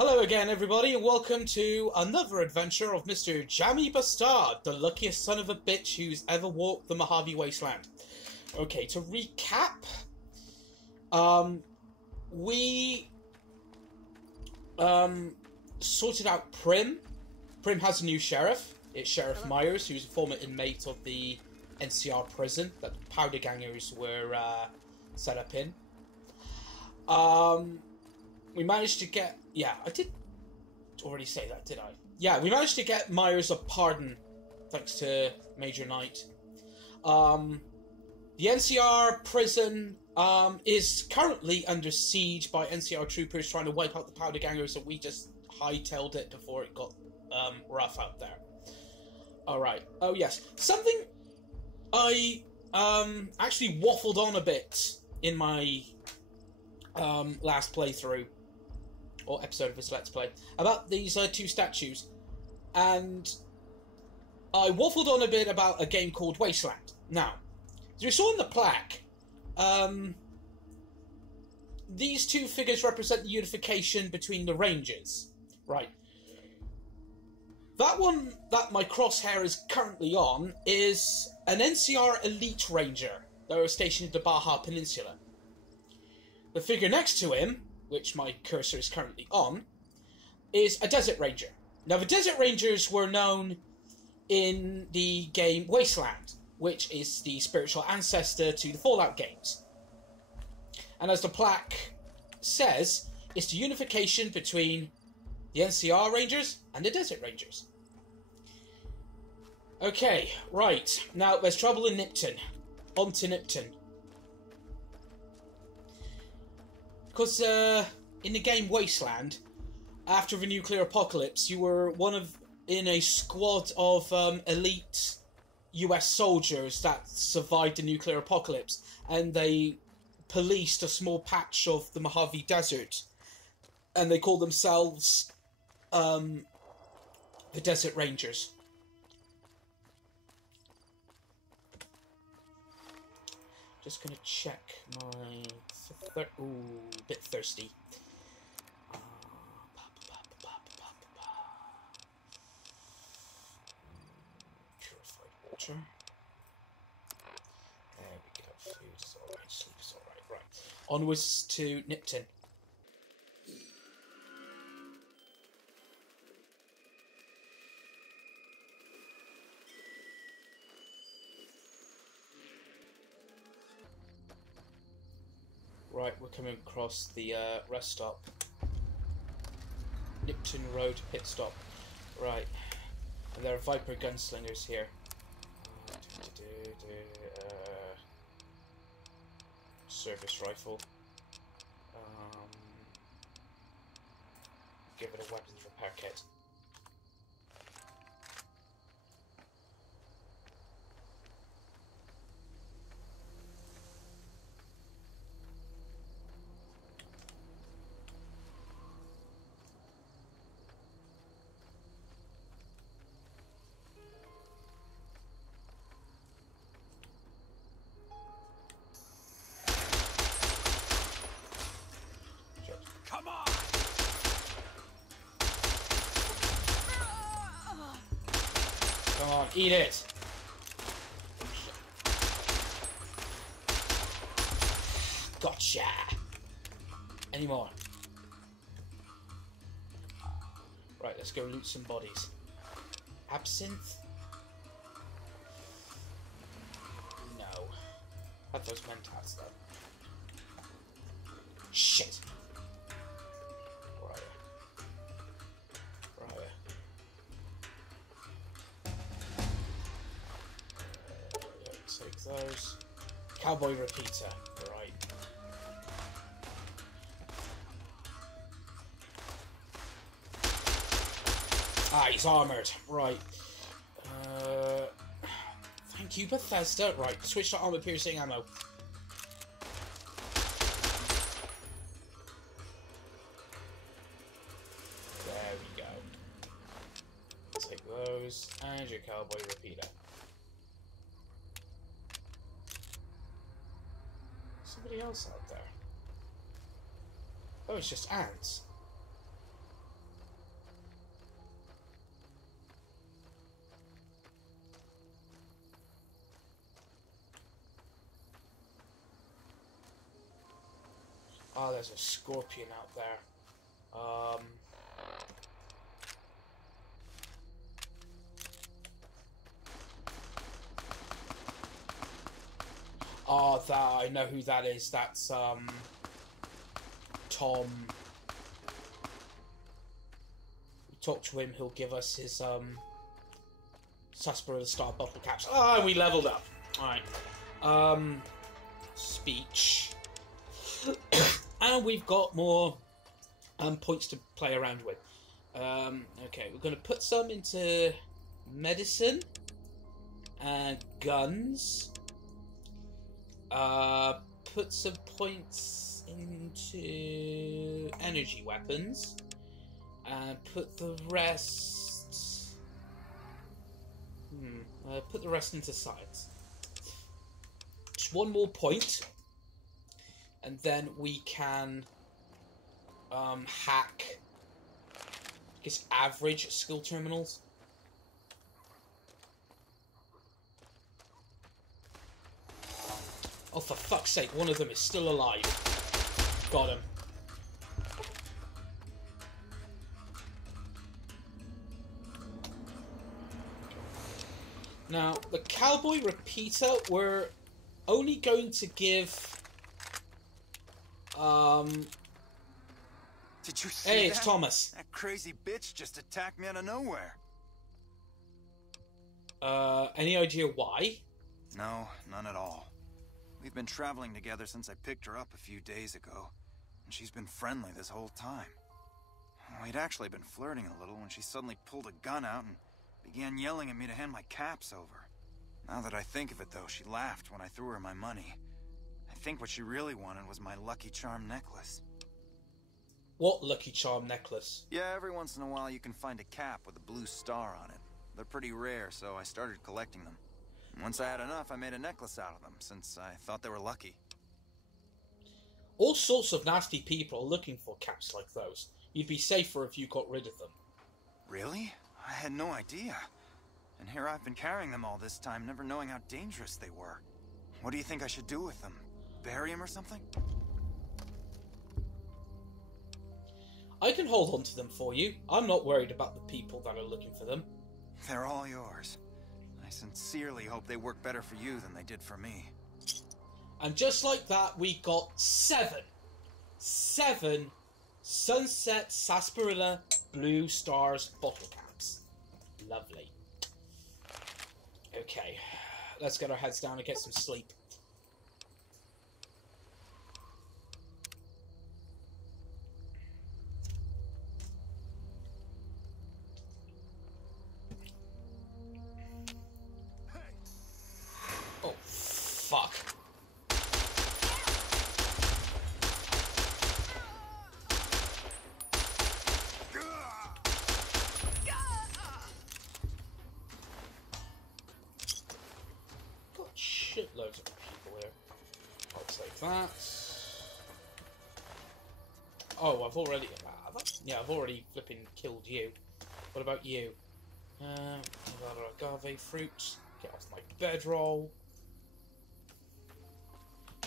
Hello again, everybody, and welcome to another adventure of Mr. Jammy B'stard, the luckiest son of a bitch who's ever walked the Mojave Wasteland. Okay, to recap, we sorted out Prim. Prim has a new sheriff. It's Sheriff Myers, who's a former inmate of the NCR prison that the powder gangers were set up in. We managed to get... Yeah, I did already say that, did I? Yeah, we managed to get Myers a pardon, thanks to Major Knight. The NCR prison is currently under siege by NCR troopers trying to wipe out the powder gangers, so we just hightailed it before it got rough out there. Alright, oh yes. Something I actually waffled on a bit in my last playthrough, or episode of this Let's Play, about these two statues, and I waffled on a bit about a game called Wasteland. Now, as you saw in the plaque, these two figures represent the unification between the ranges. Right. That one that my crosshair is currently on is an NCR Elite Ranger that was stationed in the Baja Peninsula. The figure next to him, which my cursor is currently on, is a Desert Ranger. Now, the Desert Rangers were known in the game Wasteland, which is the spiritual ancestor to the Fallout games. And as the plaque says, it's the unification between the NCR Rangers and the Desert Rangers. Okay, right. Now, there's trouble in Nipton. On to Nipton. Because in the game Wasteland, after the nuclear apocalypse, you were in a squad of elite US soldiers that survived the nuclear apocalypse, and they policed a small patch of the Mojave Desert, and they called themselves the Desert Rangers. Just gonna check my... Ooh, a bit thirsty. Purified water. There we go. Food is alright, sleep is alright. Right. Onwards to Nipton. Right, we're coming across the rest stop. Nipton Road pit stop. Right. And there are Viper gunslingers here. Service rifle. Give it a weapons repair kit. Come on! Come on, eat it! Gotcha! Any more? Right, let's go loot some bodies. Absinthe? No. Have those mentats though. Shit! Right. Take those. Cowboy repeater. Right. Ah, he's armoured. Right. Thank you, Bethesda. Right, switch to armor-piercing ammo. There we go. Take those, and your cowboy repeater. Somebody else out there. Oh, it's just ants. Oh, there's a scorpion out there. Oh, that I know who that is. That's Tom. We talk to him. He'll give us his Sarsaparilla Star bottle caps. Ah, we leveled up. All right. Speech. And we've got more points to play around with. Okay, we're going to put some into medicine and guns. Put some points into energy weapons. And put the rest... put the rest into science. Just one more point. And then we can hack, I guess, average skill terminals. Oh, for fuck's sake, one of them is still alive. Got him. Now, the cowboy repeater, we're only going to give... Did you see Hey, that? it's Thomas. That crazy bitch just attacked me out of nowhere. Any idea why? No, none at all. We've been traveling together since I picked her up a few days ago, and she's been friendly this whole time. We'd actually been flirting a little when she suddenly pulled a gun out and began yelling at me to hand my caps over. Now that I think of it, though, she laughed when I threw her my money. I think what she really wanted was my Lucky Charm necklace. What Lucky Charm necklace? Yeah, every once in a while you can find a cap with a blue star on it. They're pretty rare, so I started collecting them. Once I had enough, I made a necklace out of them, since I thought they were lucky. All sorts of nasty people are looking for caps like those. You'd be safer if you got rid of them. Really? I had no idea. And here I've been carrying them all this time, never knowing how dangerous they were. What do you think I should do with them? Bury them or something? I can hold on to them for you. I'm not worried about the people that are looking for them. They're all yours. I sincerely hope they work better for you than they did for me. And just like that, we got 7 Sunset Sarsaparilla Blue Stars bottle caps. Lovely. Okay, let's get our heads down and get some sleep. Oh, fuck. Got shitloads of people here. I'll take that. Oh, I've already... Yeah, I've already flipping killed you. What about you? Agave fruit. Get off my bedroll.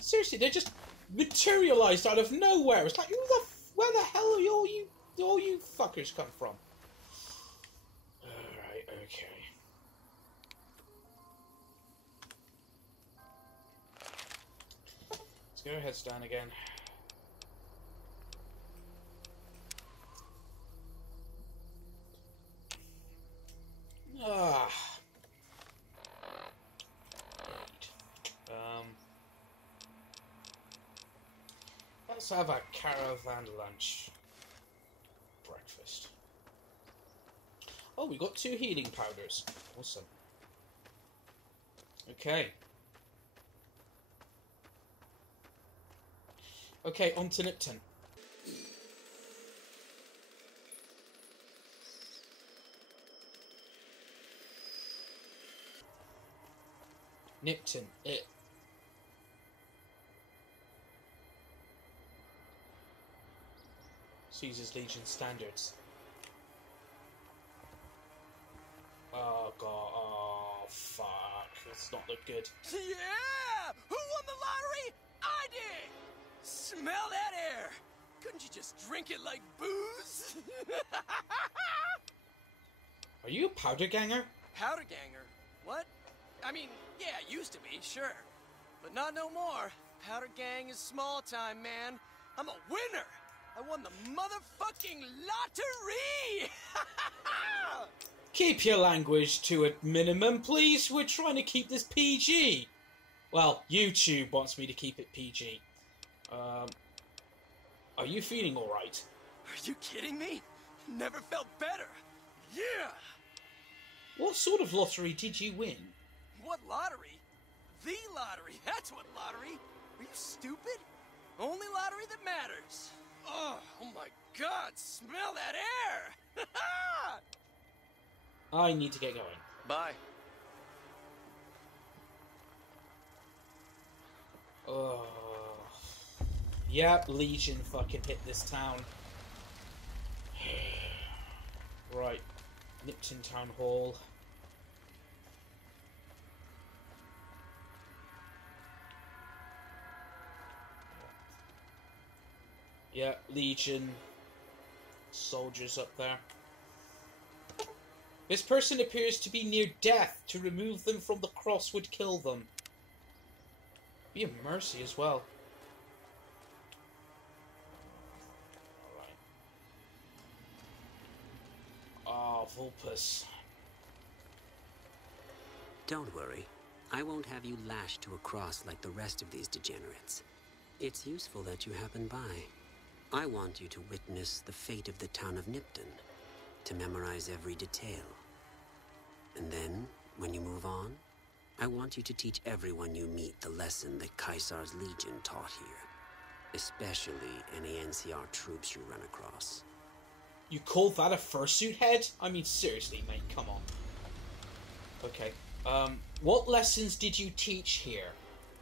Seriously, they just materialized out of nowhere. It's like, where the hell are all you fuckers come from? Alright, okay. Let's get our heads down again. Ah. Right. Let's have a caravan lunch. Breakfast. Oh, we got 2 healing powders. Awesome. Okay. Okay, on to Nipton. Nipton, it. Caesar's Legion standards. Oh god, oh fuck, that's not look good. Yeah! Who won the lottery? I did! Smell that air! Couldn't you just drink it like booze? Are you a powder ganger? Powder ganger? What? I mean, yeah, used to be, sure. But not no more. Powder gang is small time, man. I'm a winner! I won the motherfucking lottery! Keep your language to a minimum, please. We're trying to keep this PG. Well, YouTube wants me to keep it PG. Are you feeling alright? Are you kidding me? Never felt better. Yeah! What sort of lottery did you win? What lottery? The lottery. That's what lottery. Are you stupid? Only lottery that matters. Oh my God, smell that air! I need to get going. Bye. Oh. Yep, Legion fucking hit this town. Right. Nipton Town Hall. Yeah, Legion soldiers up there. This person appears to be near death. To remove them from the cross would kill them. Be a mercy as well. Alright. Ah, Vulpus. Don't worry. I won't have you lashed to a cross like the rest of these degenerates. It's useful that you happen by. I want you to witness the fate of the town of Nipton, to memorize every detail. And then, when you move on, I want you to teach everyone you meet the lesson that Caesar's Legion taught here. Especially any NCR troops you run across. You call that a fursuit head? I mean, seriously, mate, come on. Okay. What lessons did you teach here?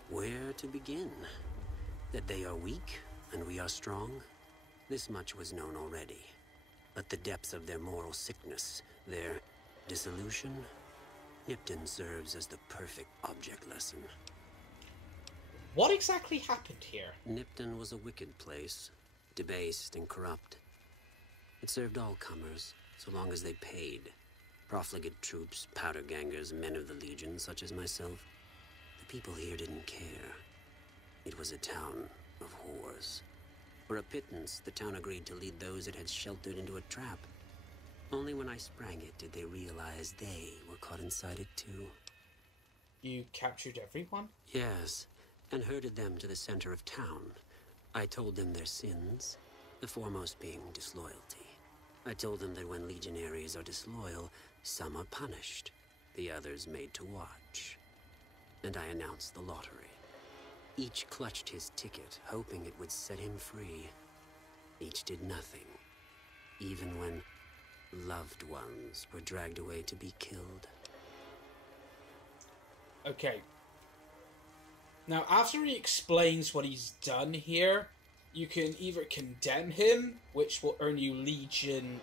Where to begin? That they are weak, and we are strong? This much was known already. But the depths of their moral sickness, their dissolution, Nipton serves as the perfect object lesson. What exactly happened here? Nipton was a wicked place, debased and corrupt. It served all comers, so long as they paid. Profligate troops, powder gangers, men of the Legion, such as myself. The people here didn't care. It was a town of whores. For a pittance, the town agreed to lead those it had sheltered into a trap. Only when I sprang it did they realize they were caught inside it too. You captured everyone? Yes, and herded them to the center of town. I told them their sins, the foremost being disloyalty. I told them that when legionaries are disloyal, some are punished, the others made to watch. And I announced the lottery. Each clutched his ticket, hoping it would set him free. Each did nothing, even when loved ones were dragged away to be killed. Okay. Now, after he explains what he's done here, you can either condemn him, which will earn you Legion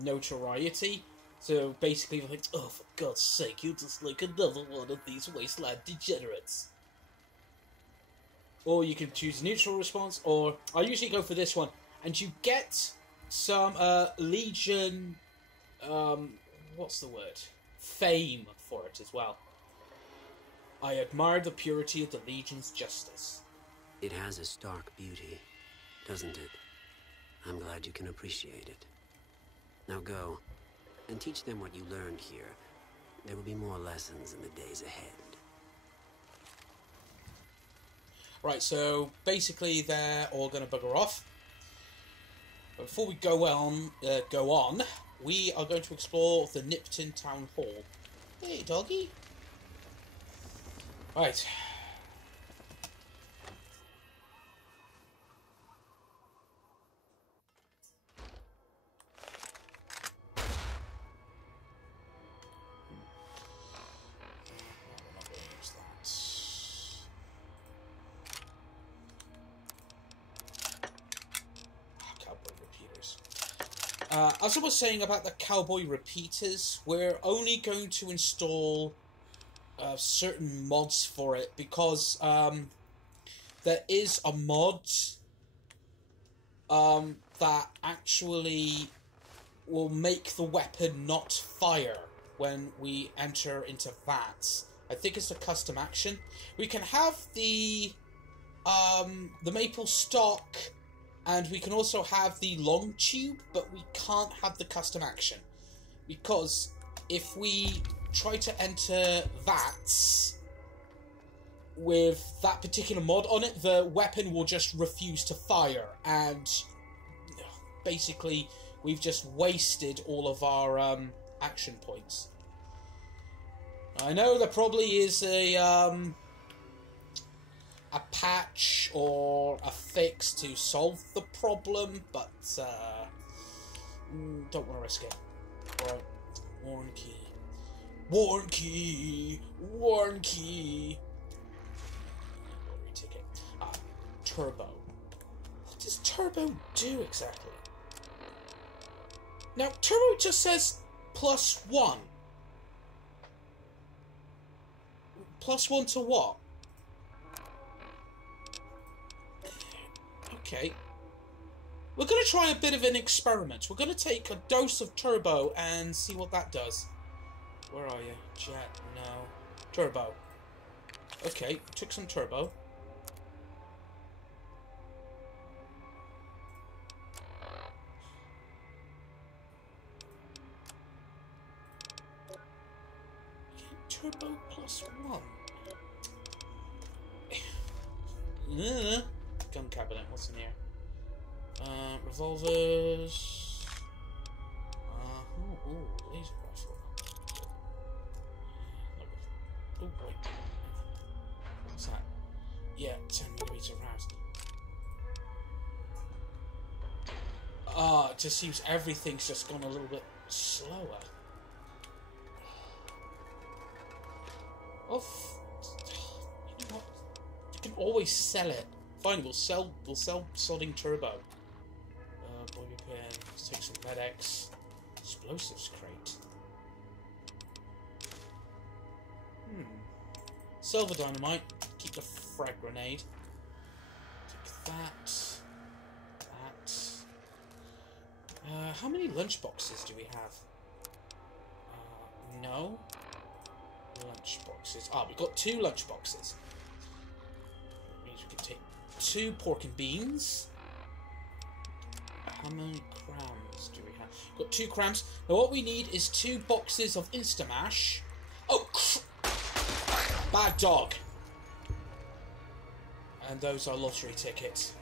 notoriety. So basically, like, oh, for God's sake, you're just like another one of these wasteland degenerates. Or you can choose neutral response, or I usually go for this one, and you get some Legion, what's the word? Fame for it as well. I admire the purity of the Legion's justice. It has a stark beauty, doesn't it? I'm glad you can appreciate it. Now go, and teach them what you learned here. There will be more lessons in the days ahead. Right, so basically they're all going to bugger off. But before we go on, we are going to explore the Nipton Town Hall. Hey, doggy. Right. As I was saying about the cowboy repeaters, we're only going to install certain mods for it because there is a mod that actually will make the weapon not fire when we enter into VATS. I think it's a custom action. We can have the maple stock, and we can also have the long tube, but we can't have the custom action. Because if we try to enter VATS with that particular mod on it, the weapon will just refuse to fire, and basically we've just wasted all of our action points. I know there probably is a patch or a fix to solve the problem, but don't want to risk it. Alright, Warren key. Warren key! Warren key! Ticket. Turbo. What does turbo do exactly? Now, turbo just says +1. +1 to what? Okay. We're going to try a bit of an experiment. We're going to take a dose of turbo and see what that does. Where are you? Jet, no. Turbo. Okay, took some turbo. Turbo +1. Gun cabinet, what's in here? Revolvers. Laser rifle. Oh, wait. What's that? Yeah, 10mm rounds. It just seems everything's just gone a little bit slower. Oh, you know what? You can always sell it. Fine, we'll sell sodding turbo. Bobby pin. Let's take some Med-X. Explosives crate. Silver dynamite. Keep the frag grenade. Take that. That. How many lunch boxes do we have? No. Lunch boxes. We've got 2 lunch boxes. That means we can take 2 pork and beans. How many crams do we have? We've got 2 crams. Now what we need is 2 boxes of Instamash. Oh, bad dog. And those are lottery tickets.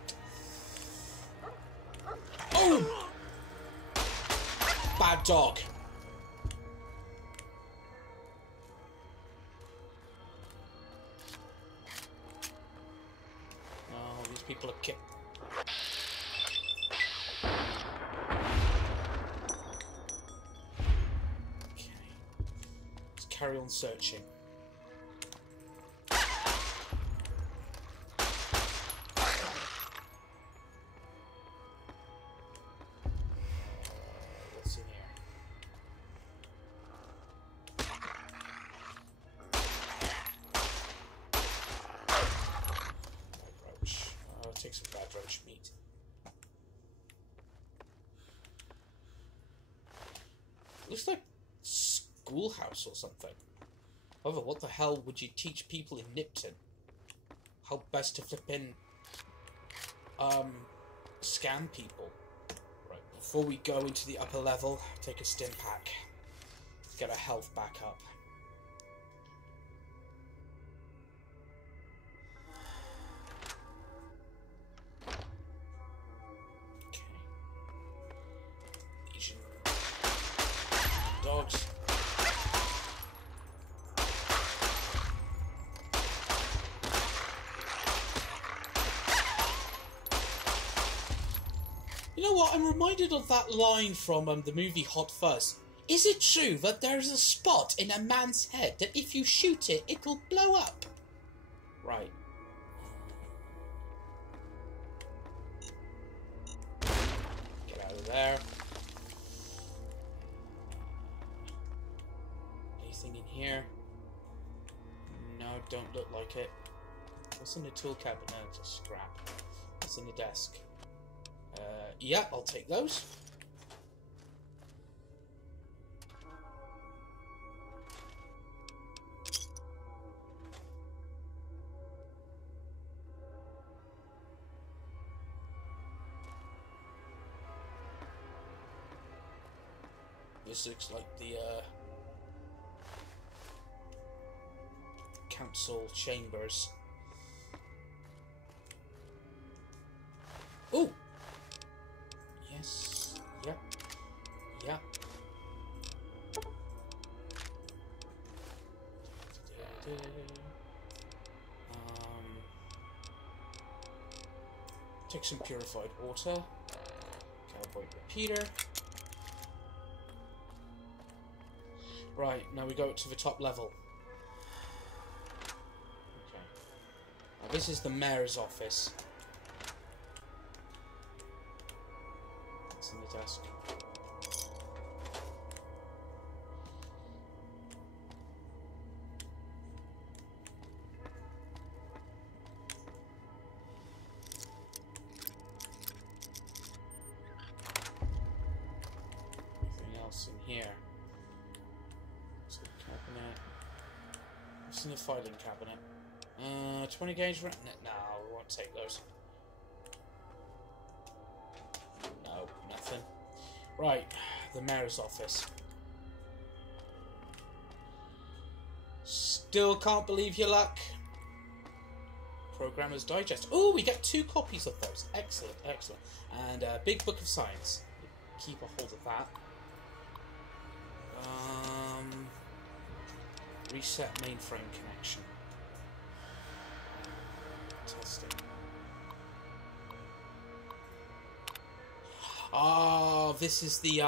Oh! Bad dog. People are kicked. Okay. Let's carry on searching. What's in here? Take some bad roach meat. Looks like schoolhouse or something. However, what the hell would you teach people in Nipton? How best to flip in scam people. Right, before we go into the upper level, take a stim pack. Get our health back up. Dogs. You know what? I'm reminded of that line from the movie Hot Fuzz. Is it true that there's a spot in a man's head that if you shoot it, it'll blow up? Right. Get out of there. Anything in here? No, don't look like it. What's in the tool cabinet? No, just scrap. What's in the desk? Yeah, I'll take those. This looks like the council chambers. Oh! Yes. Yep. Yep. Take some purified water. Cowboy repeater. Right, now we go to the top level. Okay. Now this is the mayor's office. It's in the desk. Anything else in here? Cabinet. What's in the filing cabinet? 20 gauge no, we won't take those. No, nothing. Right, the mayor's office. Still can't believe your luck. Programmer's Digest. Oh, we get 2 copies of those. Excellent, excellent. And a big book of science. Keep a hold of that. Reset mainframe connection. Testing. Oh, this is the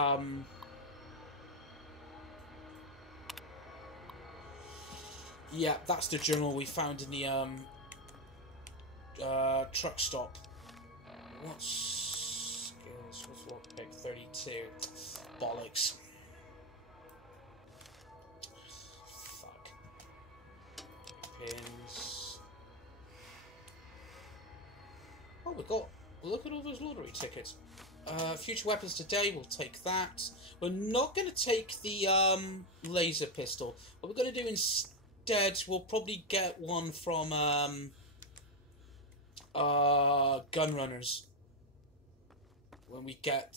yeah, that's the journal we found in the truck stop. What's skills? What's lockpick? 32. Bollocks. Pins. Oh, we got. Look at all those lottery tickets. Future weapons today. We'll take that. We're not going to take the laser pistol. What we're going to do instead, we'll probably get one from Gunrunners when we get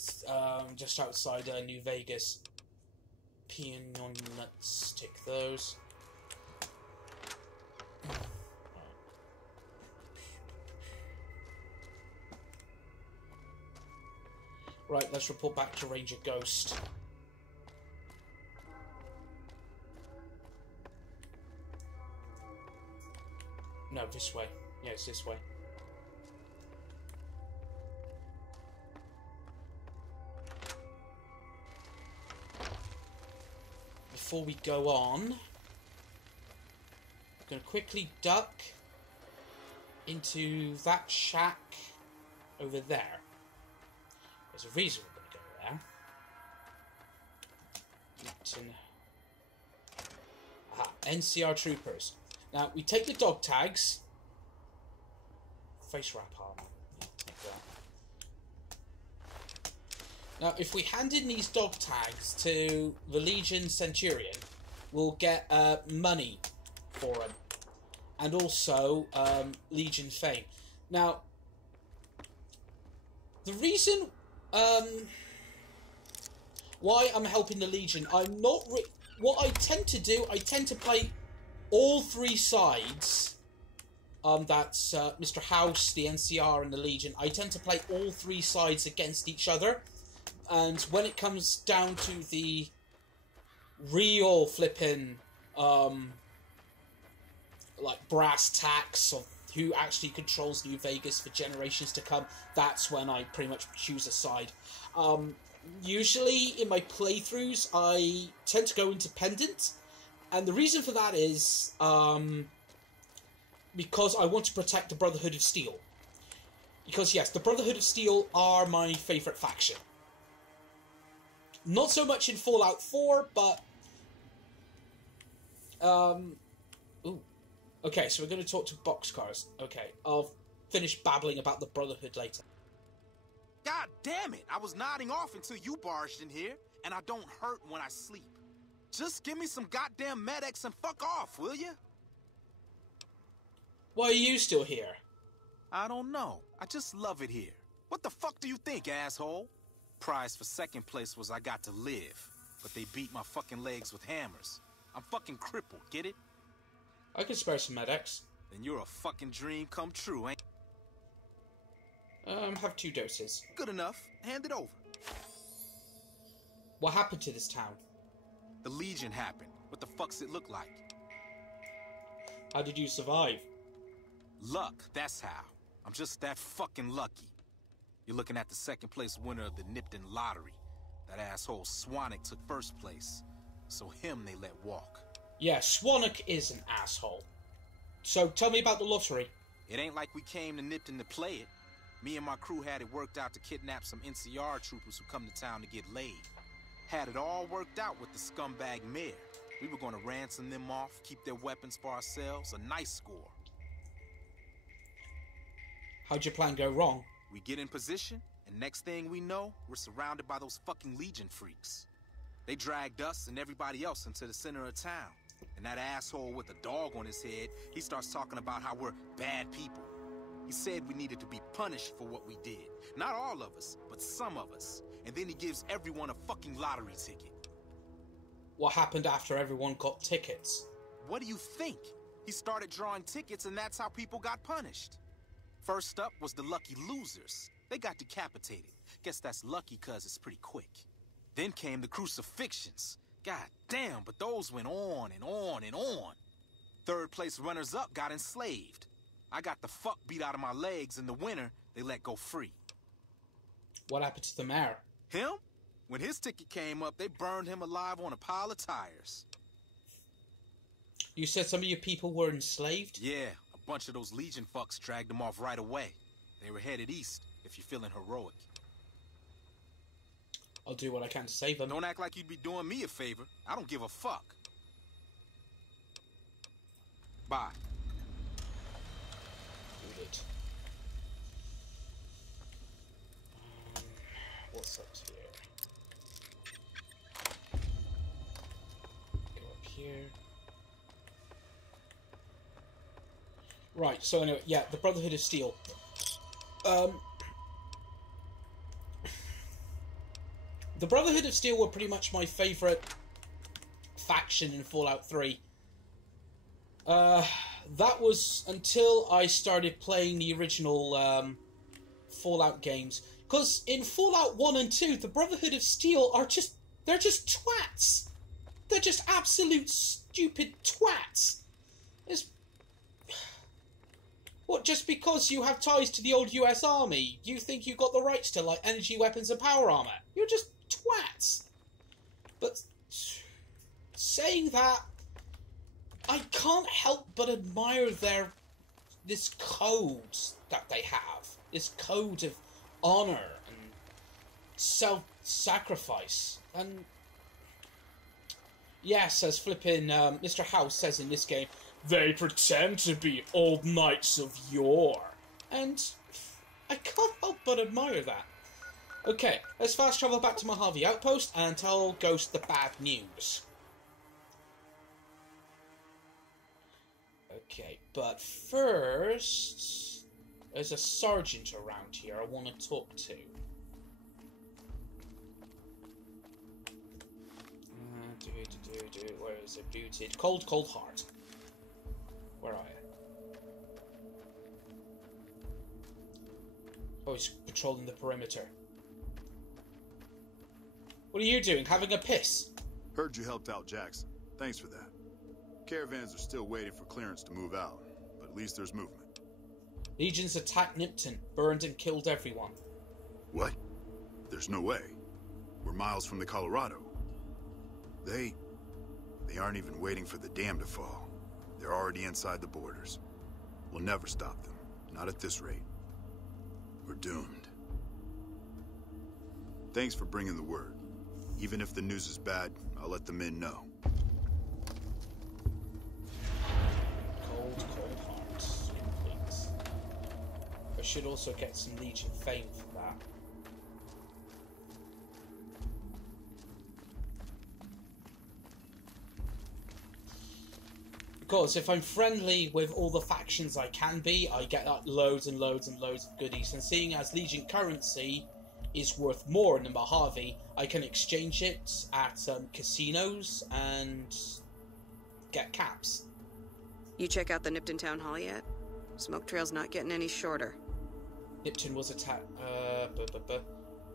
just outside New Vegas. Piano nuts. Take those. Right, let's report back to Ranger Ghost. No, this way. Yeah, it's this way. Before we go on, I'm going to quickly duck into that shack over there. There's a reason we're going to go there. Aha, NCR troopers. Now, we take the dog tags. Face wrap armor. Yeah, take that. Now, if we hand in these dog tags to the Legion Centurion, we'll get money for them. And also Legion fame. Now, the reason why I'm helping the Legion, I'm not. What I tend to do, I tend to play all 3 sides. That's Mr. House, the NCR, and the Legion. I tend to play all 3 sides against each other. And when it comes down to the real flipping, like brass tacks of who actually controls New Vegas for generations to come, that's when I pretty much choose a side. Usually in my playthroughs, I tend to go independent, and the reason for that is because I want to protect the Brotherhood of Steel. Because yes, the Brotherhood of Steel are my favourite faction. Not so much in Fallout 4, but ooh. Okay, so we're going to talk to boxcars. Okay, I'll finish babbling about the Brotherhood later. God damn it! I was nodding off until you barged in here, and I don't hurt when I sleep. Just give me some goddamn Med-X and fuck off, will ya? Why are you still here? I don't know. I just love it here. What the fuck do you think, asshole? Prize for second place was I got to live, but they beat my fucking legs with hammers. I'm fucking crippled, get it? I can spare some Med-X. Then you're a fucking dream come true, ain't? Have 2 doses. Good enough. Hand it over. What happened to this town? The Legion happened. What the fuck's it look like? How did you survive? Luck, that's how. I'm just that fucking lucky. You're looking at the second place winner of the Nipton lottery. That asshole Swanwick took first place, so him they let walk. Yeah, Swanwick is an asshole. So tell me about the lottery. It ain't like we came to Nipton to play it. Me and my crew had it worked out to kidnap some NCR troopers who come to town to get laid. Had it all worked out with the scumbag mayor. We were going to ransom them off, keep their weapons for ourselves, a nice score. How'd your plan go wrong? We get in position, and next thing we know, we're surrounded by those fucking Legion freaks. They dragged us and everybody else into the center of town. And that asshole with a dog on his head, he starts talking about how we're bad people. He said we needed to be punished for what we did. Not all of us, but some of us. And then he gives everyone a fucking lottery ticket. What happened after everyone got tickets? What do you think? He started drawing tickets and that's how people got punished. First up was the lucky losers. They got decapitated. Guess that's lucky cause it's pretty quick. Then came the crucifixions. God damn, but those went on and on and on. Third place runners-up got enslaved. I got the fuck beat out of my legs, and the winner, they let go free. What happened to the mayor? Him? When his ticket came up, they burned him alive on a pile of tires. You said some of your people were enslaved? Yeah, a bunch of those Legion fucks dragged them off right away. They were headed east, if you're feeling heroic. I'll do what I can to save them. Don't act like you'd be doing me a favor. I don't give a fuck. Bye. Good. What's up here? Go up here. Right, so anyway, yeah, the Brotherhood of Steel. The Brotherhood of Steel were pretty much my favourite faction in Fallout 3. That was until I started playing the original Fallout games. Because in Fallout 1 and 2, the Brotherhood of Steel are just... they're just twats. They're just absolute stupid twats. It's... What, just because you have ties to the old US Army, you think you got the rights to, like, energy weapons and power armor? You're just twats. But saying that, I can't help but admire this code that they have. This code of honor and self-sacrifice. And yes, as flipping Mr. House says in this game, they pretend to be old knights of yore. And I can't help but admire that. Okay, let's fast travel back to Mojave Outpost and tell Ghost the bad news. Okay, but first, there's a sergeant around here I want to talk to. Where is it? Booted. Cold Heart. Where are you? Oh, he's patrolling the perimeter. What are you doing? Having a piss? Heard you helped out Jackson. Thanks for that. Caravans are still waiting for clearance to move out, but at least there's movement. Legions attacked Nipton, burned and killed everyone. What? There's no way. We're miles from the Colorado. They aren't even waiting for the dam to fall. They're already inside the borders. We'll never stop them. Not at this rate. We're doomed. Thanks for bringing the word. Even if the news is bad, I'll let the men know. Cold I should also get some Legion fame for that. Because if I'm friendly with all the factions I can be, I get like loads and loads and loads of goodies. And seeing as Legion currency is worth more in the Mojave, I can exchange it at casinos and get caps. You check out the Nipton Town Hall yet? Smoke trail's not getting any shorter. Nipton was attacked.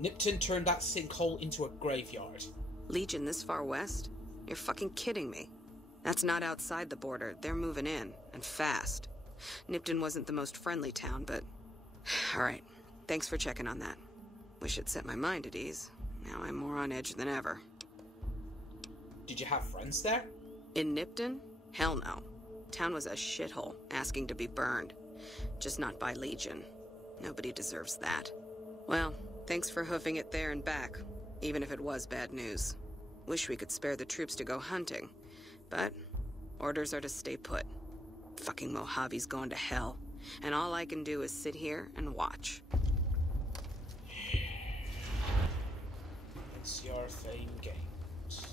Nipton turned that sinkhole into a graveyard. Legion this far west? You're fucking kidding me. That's not outside the border. They're moving in, and fast. Nipton wasn't the most friendly town, but... Alright, thanks for checking on that. Wish it set my mind at ease. Now I'm more on edge than ever. Did you have friends there? In Nipton? Hell no. Town was a shithole, asking to be burned. Just not by Legion. Nobody deserves that. Well, thanks for hoofing it there and back, even if it was bad news. Wish we could spare the troops to go hunting. But orders are to stay put. Fucking Mojave's going to hell, and all I can do is sit here and watch. NCR Fame Games.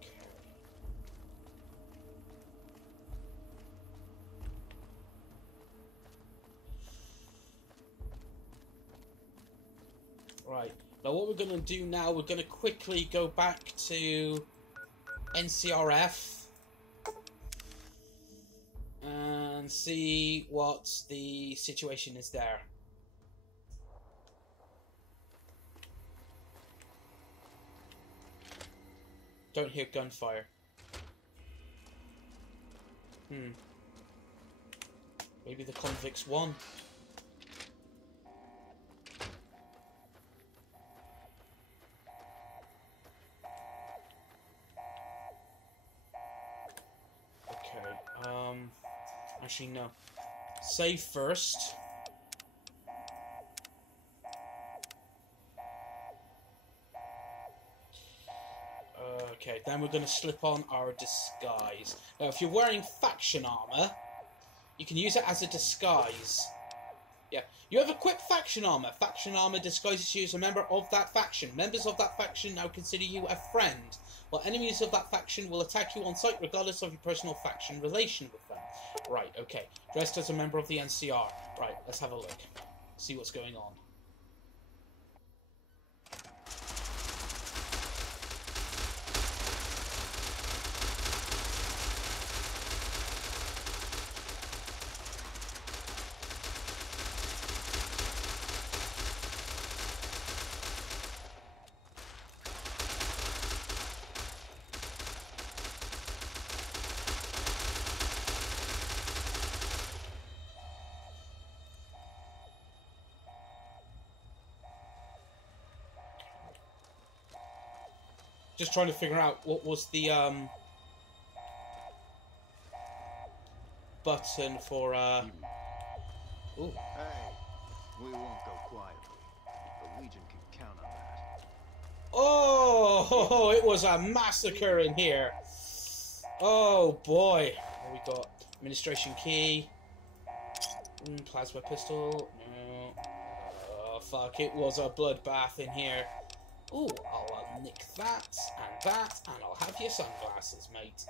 Okay. Right. Now what we're going to do now, we're going to quickly go back to NCRF and see what the situation is there. Don't hear gunfire. Maybe the convicts won. Actually, no. Save first. Okay, then we're going to slip on our disguise. Now, if you're wearing faction armor, you can use it as a disguise. Yeah, you have equipped faction armor. Faction armor disguises you as a member of that faction. Members of that faction now consider you a friend, while enemies of that faction will attack you on sight regardless of your personal faction relation with them. Right, okay. Dressed as a member of the NCR. Right, let's have a look. See what's going on. Just trying to figure out what was the button for Ooh. Hey, we won't go quietly. The Legion can count on that. Oh, it was a massacre in here. Oh boy. What we got? Administration key. Plasma pistol. No. Oh fuck, it was a bloodbath in here. Ooh, I'll nick that, and I'll have your sunglasses, mate.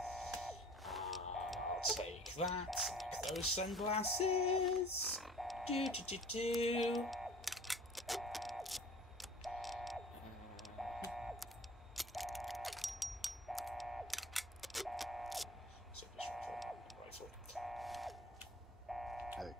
I'll take that, nick those sunglasses. Do. Rifle. Hey.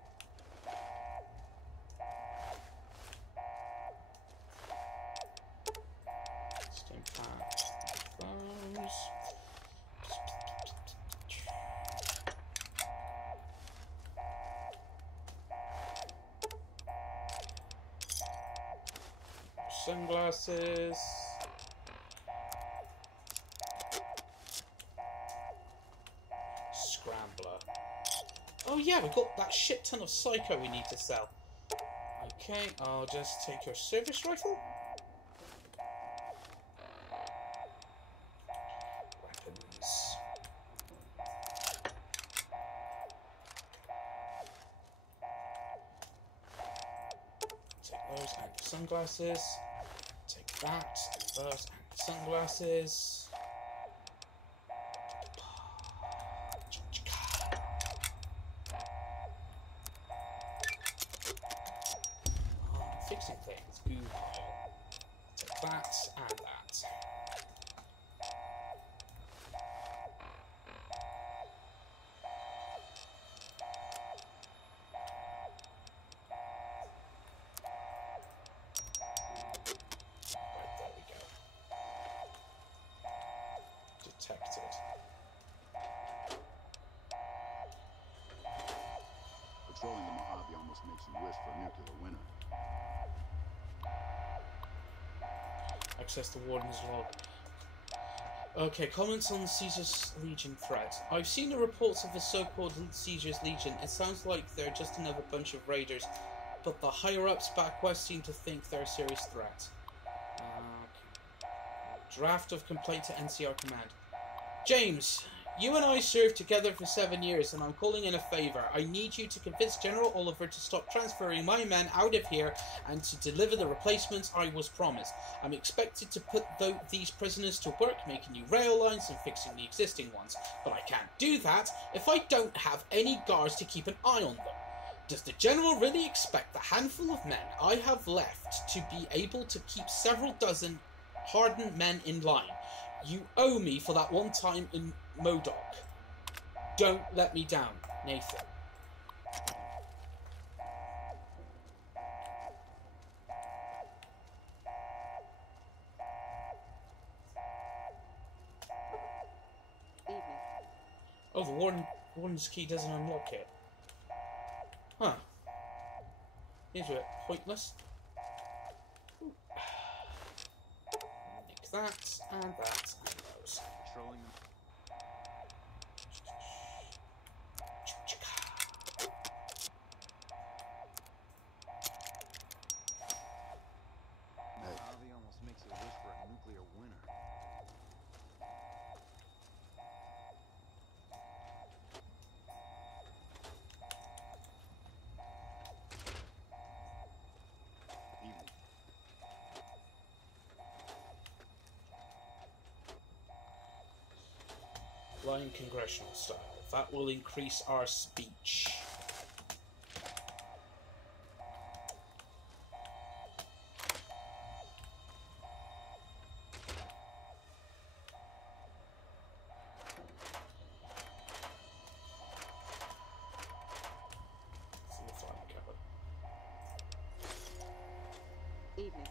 Sunglasses. Scrambler. Oh yeah, we've got that shit ton of psycho we need to sell. Okay, I'll just take your service rifle. Weapons. those and your sunglasses. Take that, and those and your sunglasses. Fixing things. Goo pile. Take that and that. Right, there we go. Detected. Patrolling the Mojave almost makes you wish for a nuclear winter. Access the Warden's log. Okay, comments on the Caesar's Legion threat. I've seen the reports of the so-called Caesar's Legion. It sounds like they're just another bunch of raiders, but the higher-ups back west seem to think they're a serious threat. Draft of complaint to NCR command. James, you and I served together for 7 years, and I'm calling in a favour. I need you to convince General Oliver to stop transferring my men out of here and to deliver the replacements I was promised. I'm expected to put these prisoners to work making new rail lines and fixing the existing ones, but I can't do that if I don't have any guards to keep an eye on them. Does the General really expect the handful of men I have left to be able to keep several dozen hardened men in line? You owe me for that one time in Modoc. Don't let me down, Nathan. Oh, the Warden's key doesn't unlock it. Huh. Here's a bit pointless. Nick that, and that, and those. Patrolling them. Mojave almost makes you wish for a nuclear winter. Flying congressional style. That will increase our speech. Evening.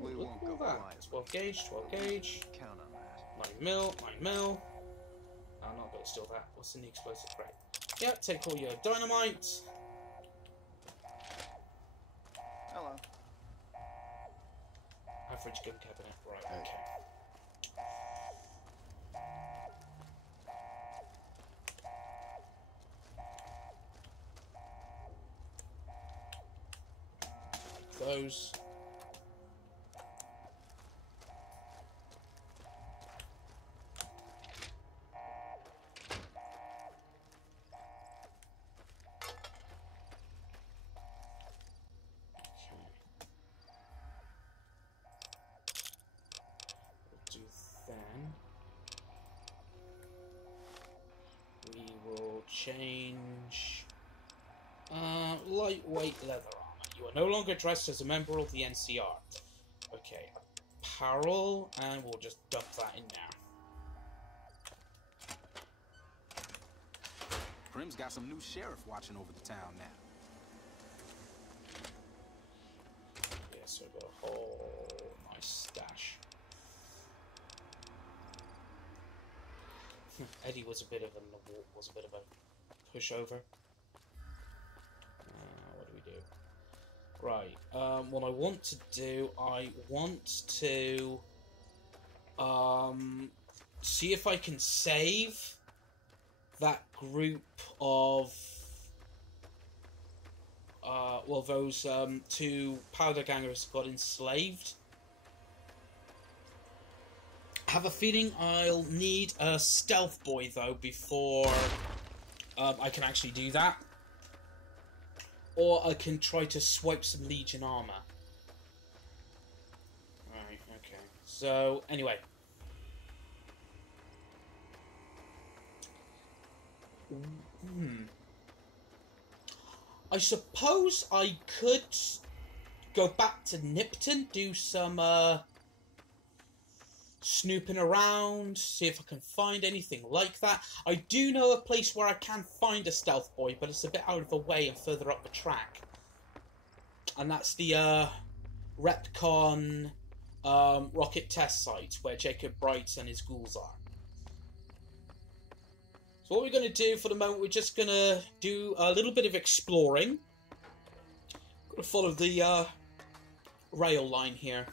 We Look won't at all go that. quiet. 12 gauge, 12 gauge. Count on that. 9 mil, 9 mil. I'm not going to steal that. What's in the explosive crate? Yeah, take all your dynamite. Hello. Average gun cabinet. Right, Hey. okay. Those. Do then. We will change lightweight leather armor. You are no longer dressed as a member of the NCR. Okay, apparel, and we'll just dump that in there. Prim's got some new sheriff watching over the town now. Yeah, so I've got a whole nice stash. Eddie was a bit of a pushover. What do we do? Right. What I want to do, I want to see if I can save that group of those two powder gangers got enslaved. I have a feeling I'll need a stealth boy, though, before I can actually do that. or I can try to swipe some Legion armor. Right, okay. So, anyway. I suppose I could go back to Nipton, do some snooping around, see if I can find anything like that. I do know a place where I can find a stealth boy, but it's a bit out of the way and further up the track. And that's the Repcon rocket test site where Jacob Bright and his ghouls are. So what we're going to do for the moment, we're just going to do a little bit of exploring. Going to follow the rail line here.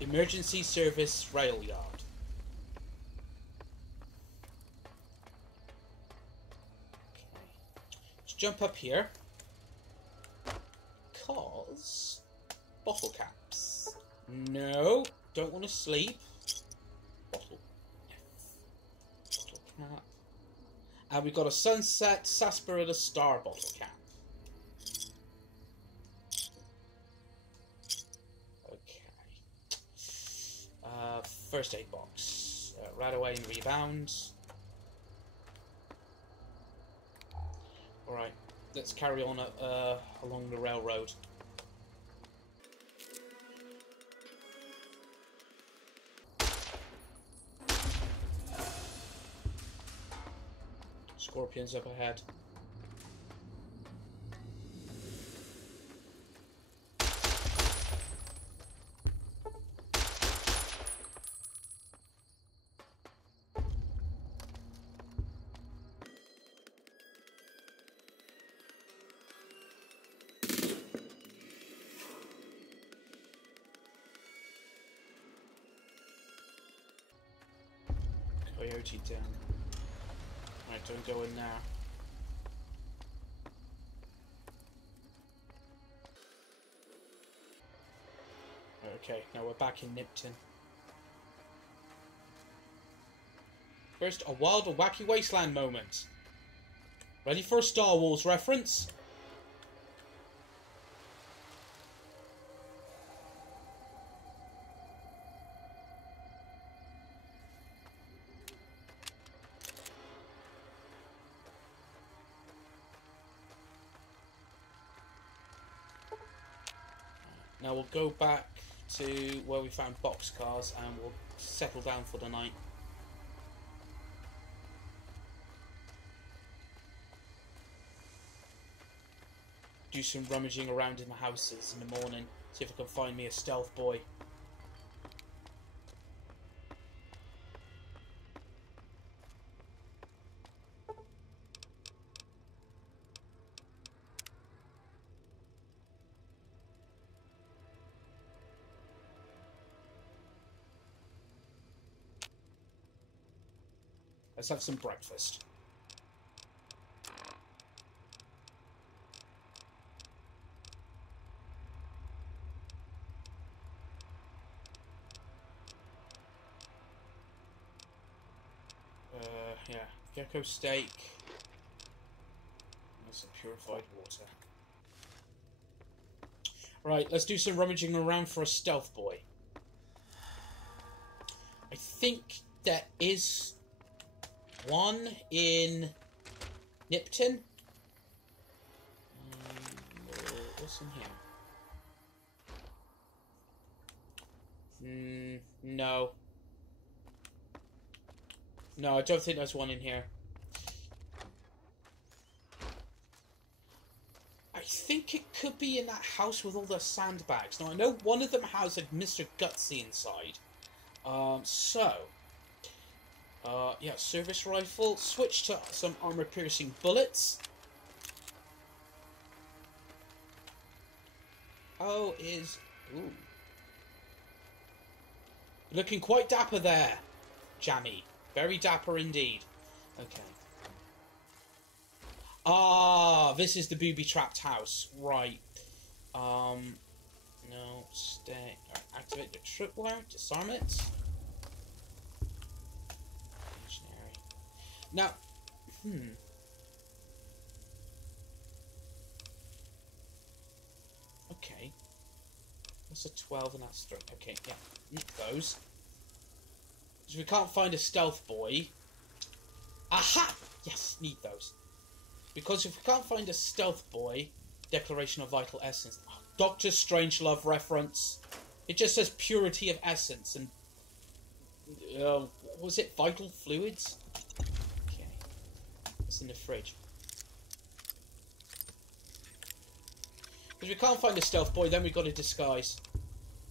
Emergency Service Rail Yard. Okay. Let's jump up here. Cause bottle caps. No, don't want to sleep. Bottle cap. And we've got a Sunset Sarsaparilla Star bottle cap. First aid box. Right away and rebound. Alright, let's carry on along the railroad. Scorpions up ahead. Coyote down. Right, don't go in there. Okay, now we're back in Nipton. First, a wild and wacky wasteland moment. Ready for a Star Wars reference? Now we'll go back to where we found boxcars and we'll settle down for the night. Do some rummaging around in the houses in the morning, see if I can find me a stealth boy. Let's have some breakfast. Yeah, gecko steak. And some purified water. Right, let's do some rummaging around for a stealth boy. I think there is one in Nipton. What's in here? No. No, I don't think there's one in here. I think it could be in that house with all the sandbags. Now, I know one of them has a Mr. Gutsy inside. Yeah, service rifle. Switch to some armor-piercing bullets. Ooh. Looking quite dapper there, Jammy. Very dapper indeed. Okay. Ah, this is the booby-trapped house. Right. No, stay. Alright, activate the tripwire. Disarm it. Now, okay. That's a 12 and that's 3. Okay, yeah. Need those. Because we can't find a stealth boy. Aha! Yes, need those. Because if we can't find a stealth boy, Declaration of Vital Essence. Oh, Doctor Strangelove reference. It just says purity of essence and... was it vital fluids? Okay. What's in the fridge? Because we can't find a stealth boy, then we've got a disguise.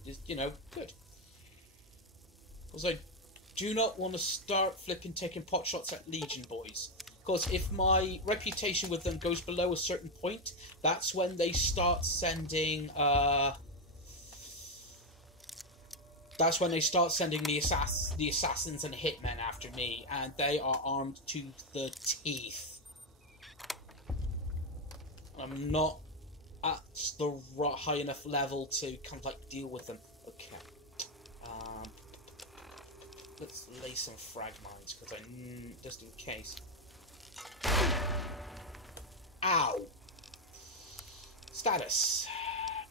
Just, you know, good. Because I do not want to start flipping taking pot shots at Legion boys. Because if my reputation with them goes below a certain point, that's when they start sending, that's when they start sending the assassins and hitmen after me, and they are armed to the teeth. I'm not at the high enough level to kind of like deal with them. Okay. Let's lay some frag mines because just in case. Ow. Status.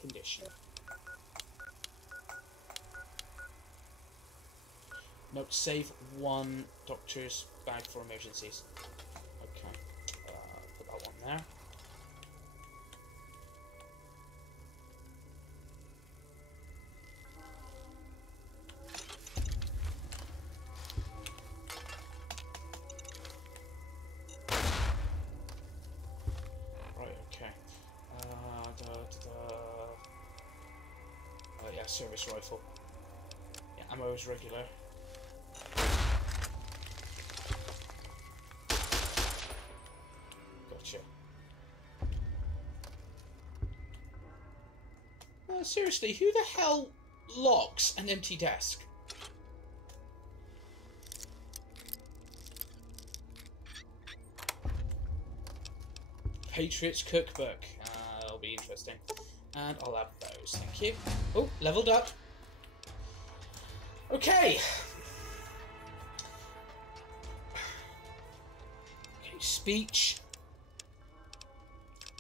Condition. Note, save 1 doctor's bag for emergencies. Okay. Put that one there. Yeah, service rifle. Yeah, ammo is regular. Gotcha. Seriously, who the hell locks an empty desk? Patriots Cookbook. That'll be interesting. And I'll have those, thank you. Oh, leveled up. Okay. Okay, speech.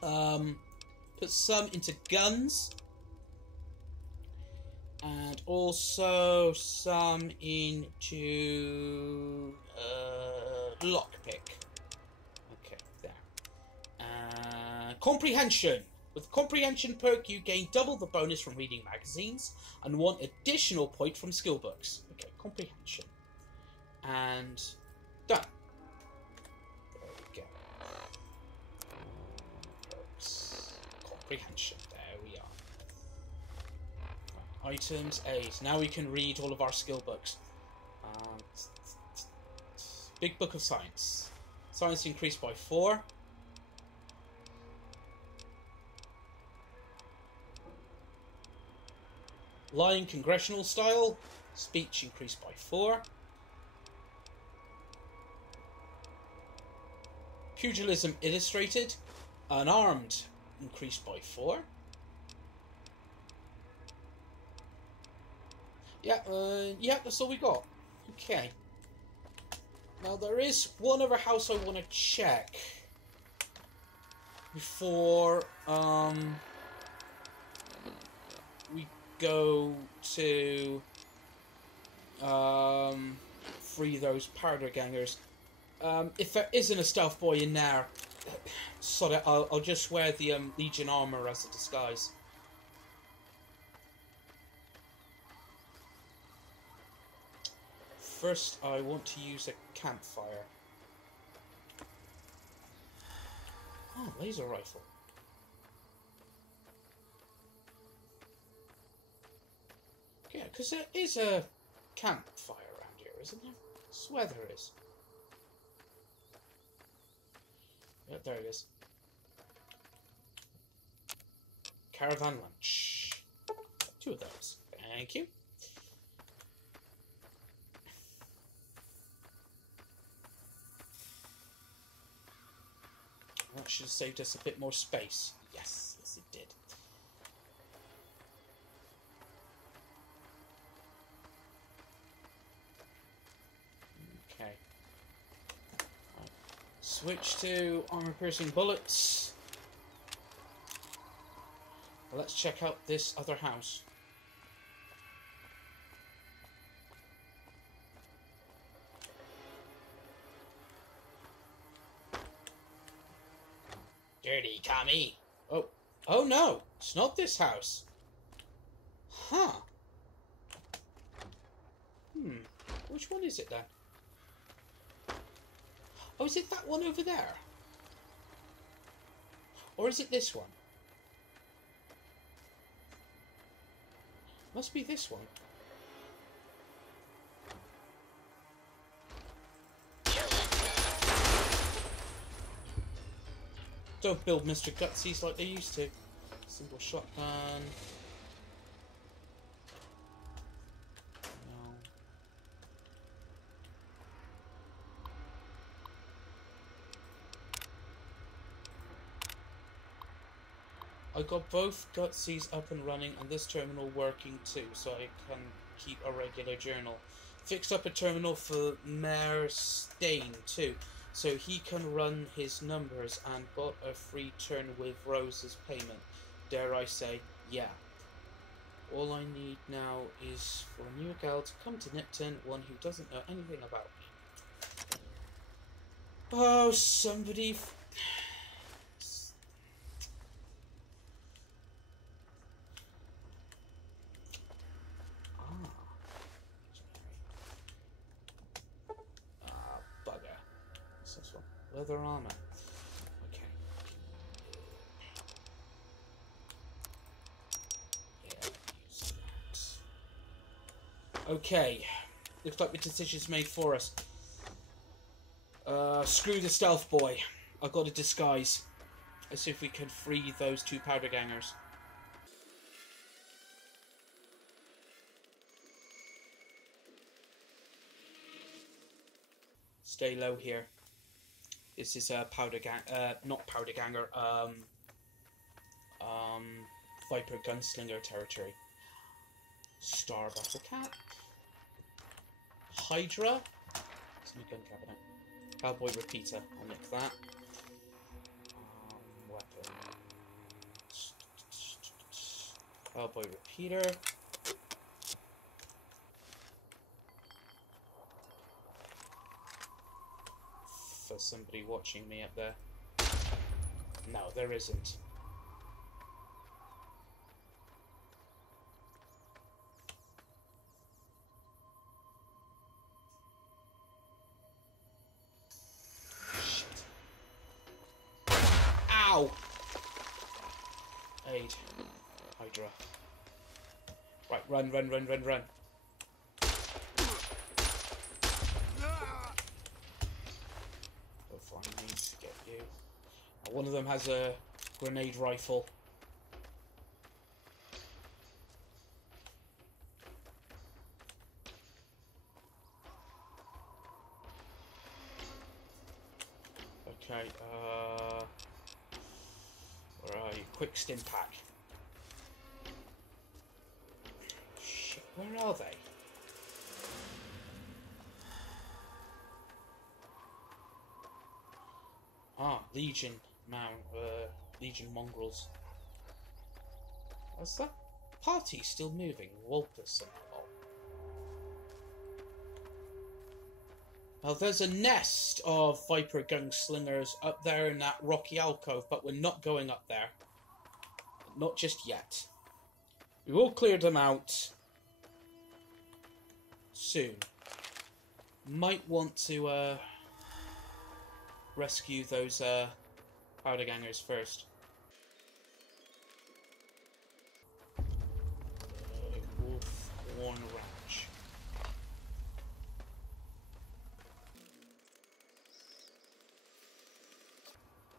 Put some into guns. And also some into lockpick. Okay, there. Comprehension. With comprehension perk, you gain double the bonus from reading magazines and 1 additional point from skill books. Okay, comprehension. And done. There we go. Perks. Comprehension. There we are. Right, items, A's. Now we can read all of our skill books. Big Book of Science. Science increased by 4. Lying congressional style, speech increased by 4. Pugilism illustrated, unarmed increased by 4. Yeah, that's all we got. Okay. Now there is one other house I want to check before we go to free those powder gangers. If there isn't a stealth boy in there, sod it, I'll just wear the Legion armor as a disguise. First, I want to use a campfire. Oh, laser rifle. Yeah, because there is a campfire around here, isn't there? I swear there is. Yeah, there it is. Caravan lunch. 2 of those. Thank you. That should have saved us a bit more space. Yes, yes it did. Okay. Right, Switch to armor-piercing bullets. Let's check out this other house. Dirty commie. Oh. Oh no! It's not this house. Huh. Which one is it then? Oh, is it that one over there? Or is it this one? Must be this one. Don't build Mr. Gutsies like they used to. Single shotgun. No. I got both Gutsies up and running and this terminal working too, so I can keep a regular journal. Fixed up a terminal for Mayor Stain too, so he can run his numbers, and got a free turn with Rose's payment. Dare I say, yeah. All I need now is for a new gal to come to Nipton, one who doesn't know anything about me. Oh, somebody... Bugger. What's this one? Leather armor. Okay. Yeah, use that. Okay. Looks like the decision's made for us. Screw the stealth boy. I've got a disguise. Let's see if we can free those two powder gangers. Stay low here. This is a powder gang, not powder ganger, Viper gunslinger territory. Star battle cap. Hydra. It's my gun cabinet. Cowboy repeater. I'll nick that. Weapon. Cowboy repeater. For somebody watching me up there. No, there isn't. Shit. Ow! Aid. Hydra. Right, run, run, run, run, run. I need to get you. One of them has a grenade rifle. Okay, where are you? Quick stim pack. Shit, where are they? Ah, Legion Legion mongrels. Is that party still moving? Walpus and all. Well, there's a nest of Viper gunslingers up there in that rocky alcove, but we're not going up there. Not just yet. We will clear them out soon. Might want to rescue those powder gangers first. Wolfhorn Ranch.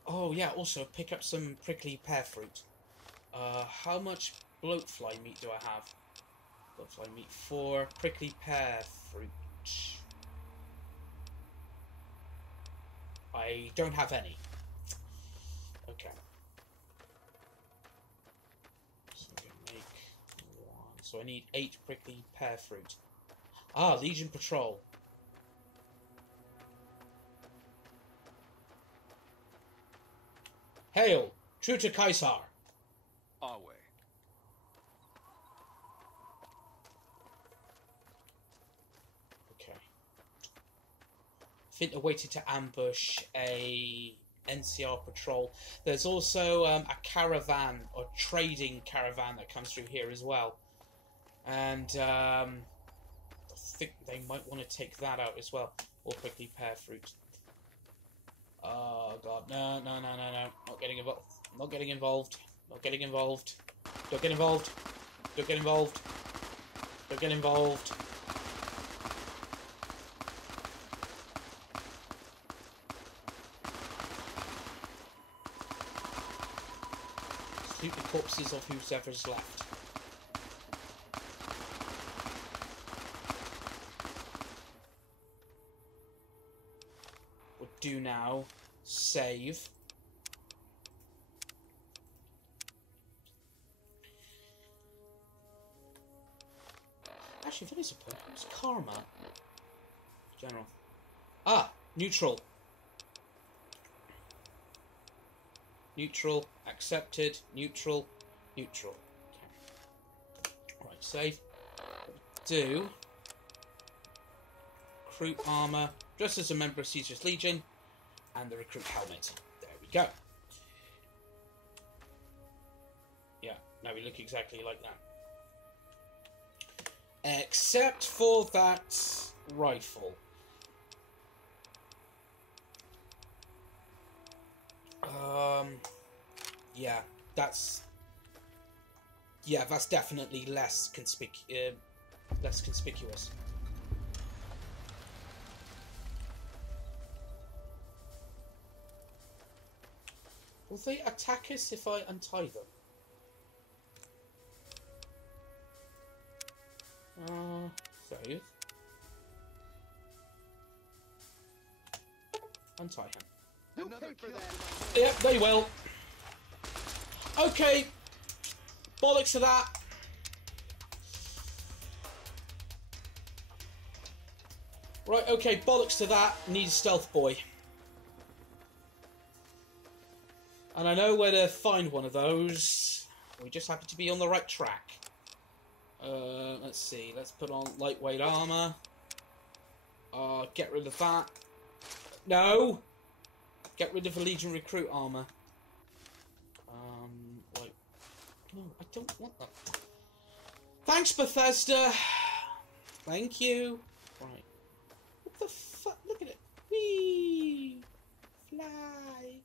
Oh yeah, also pick up some prickly pear fruit. How much bloatfly meat do I have? Bloatfly meat 4, prickly pear fruit. I don't have any. Okay. So I'm gonna make 1. So I need 8 prickly pear fruit. Ah, Legion Patrol. Hail, true to Kaiser. Our way. Okay. I think they're waiting to ambush a NCR patrol. There's also a caravan, or trading caravan, that comes through here as well. And I think they might want to take that out as well. Or quickly pear fruit. Oh god, no. Not getting involved. Not getting involved. Not getting involved. Don't get involved. Don't get involved. Don't get involved. Shoot the corpses of whoever's left. We'll do now. Save. Actually, if it is a point, it's karma. General. Ah! Neutral. Neutral. Accepted. Neutral. Neutral. Okay. Right, save. Do. Recruit armor. Dressed as a member of Caesar's Legion. And the recruit helmet. There we go. Yeah, now we look exactly like that. Except for that rifle. Yeah, that's definitely less conspicuous. Will they attack us if I untie them? Save. Untie him. Yep, they will. Okay. Bollocks to that. Right, okay, bollocks to that. Need a stealth boy. And I know where to find one of those. We just happen to be on the right track. Let's see. Let's put on lightweight armor. Get rid of that. No! Get rid of the Legion recruit armor. Like... No, I don't want that. Thanks, Bethesda! Thank you. Right. What the fuck? Look at it. Whee! Fly!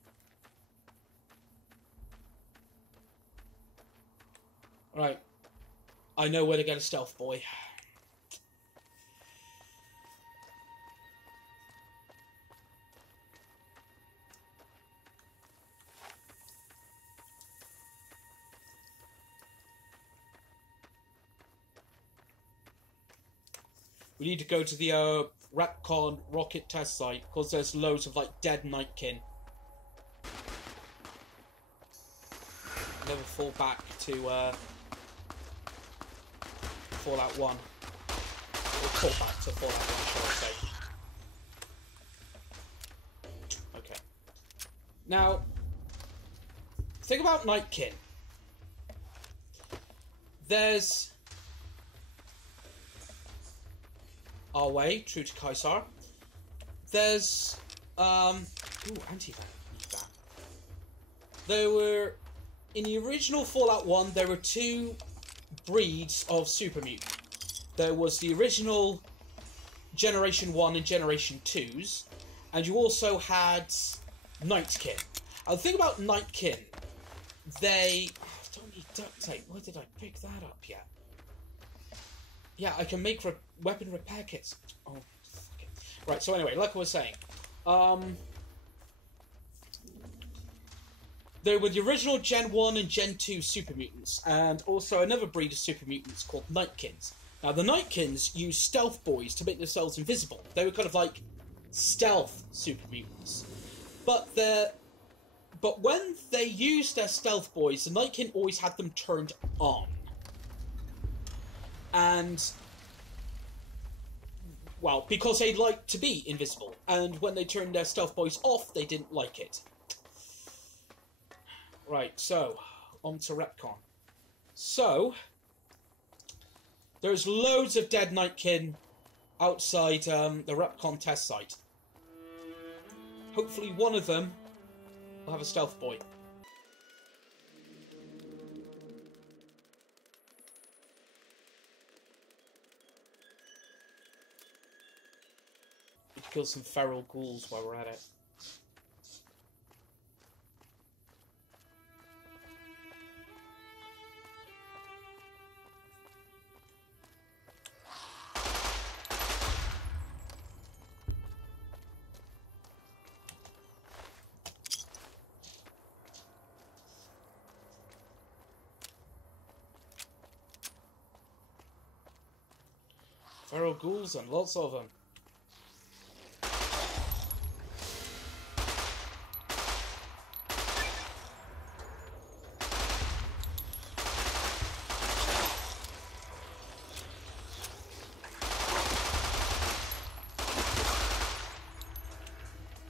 Right. I know where to get a stealth boy. We need to go to the Ratcon rocket test site because there's loads of like dead Nightkin. Never fall back to Fallout 1. Or fall back to Fallout 1, shall I say. Okay. Now, think about Nightkin. There's our way, true to Kaiser. There's anti-venom. Need that. There were in the original Fallout 1. There were two breeds of super mutant. There was the original Generation 1 and Generation 2s, and you also had Nightkin. And the thing about Nightkin, they don't need duct tape. Why did I pick that up yet? Yeah, I can make weapon repair kits. Oh, fuck it. Right, so anyway, like I was saying, there were the original Gen 1 and Gen 2 super mutants, and also another breed of super mutants called Nightkins. Now, the Nightkins used stealth boys to make themselves invisible. They were kind of like stealth super mutants. But when they used their stealth boys, the Nightkin always had them turned on. And, well, because they liked to be invisible. And when they turned their stealth boys off, they didn't like it. Right, so, on to retcon. So, there's loads of dead Nightkin outside the retcon test site. Hopefully one of them will have a stealth boy. We could kill some feral ghouls while we're at it. Feral ghouls and lots of them.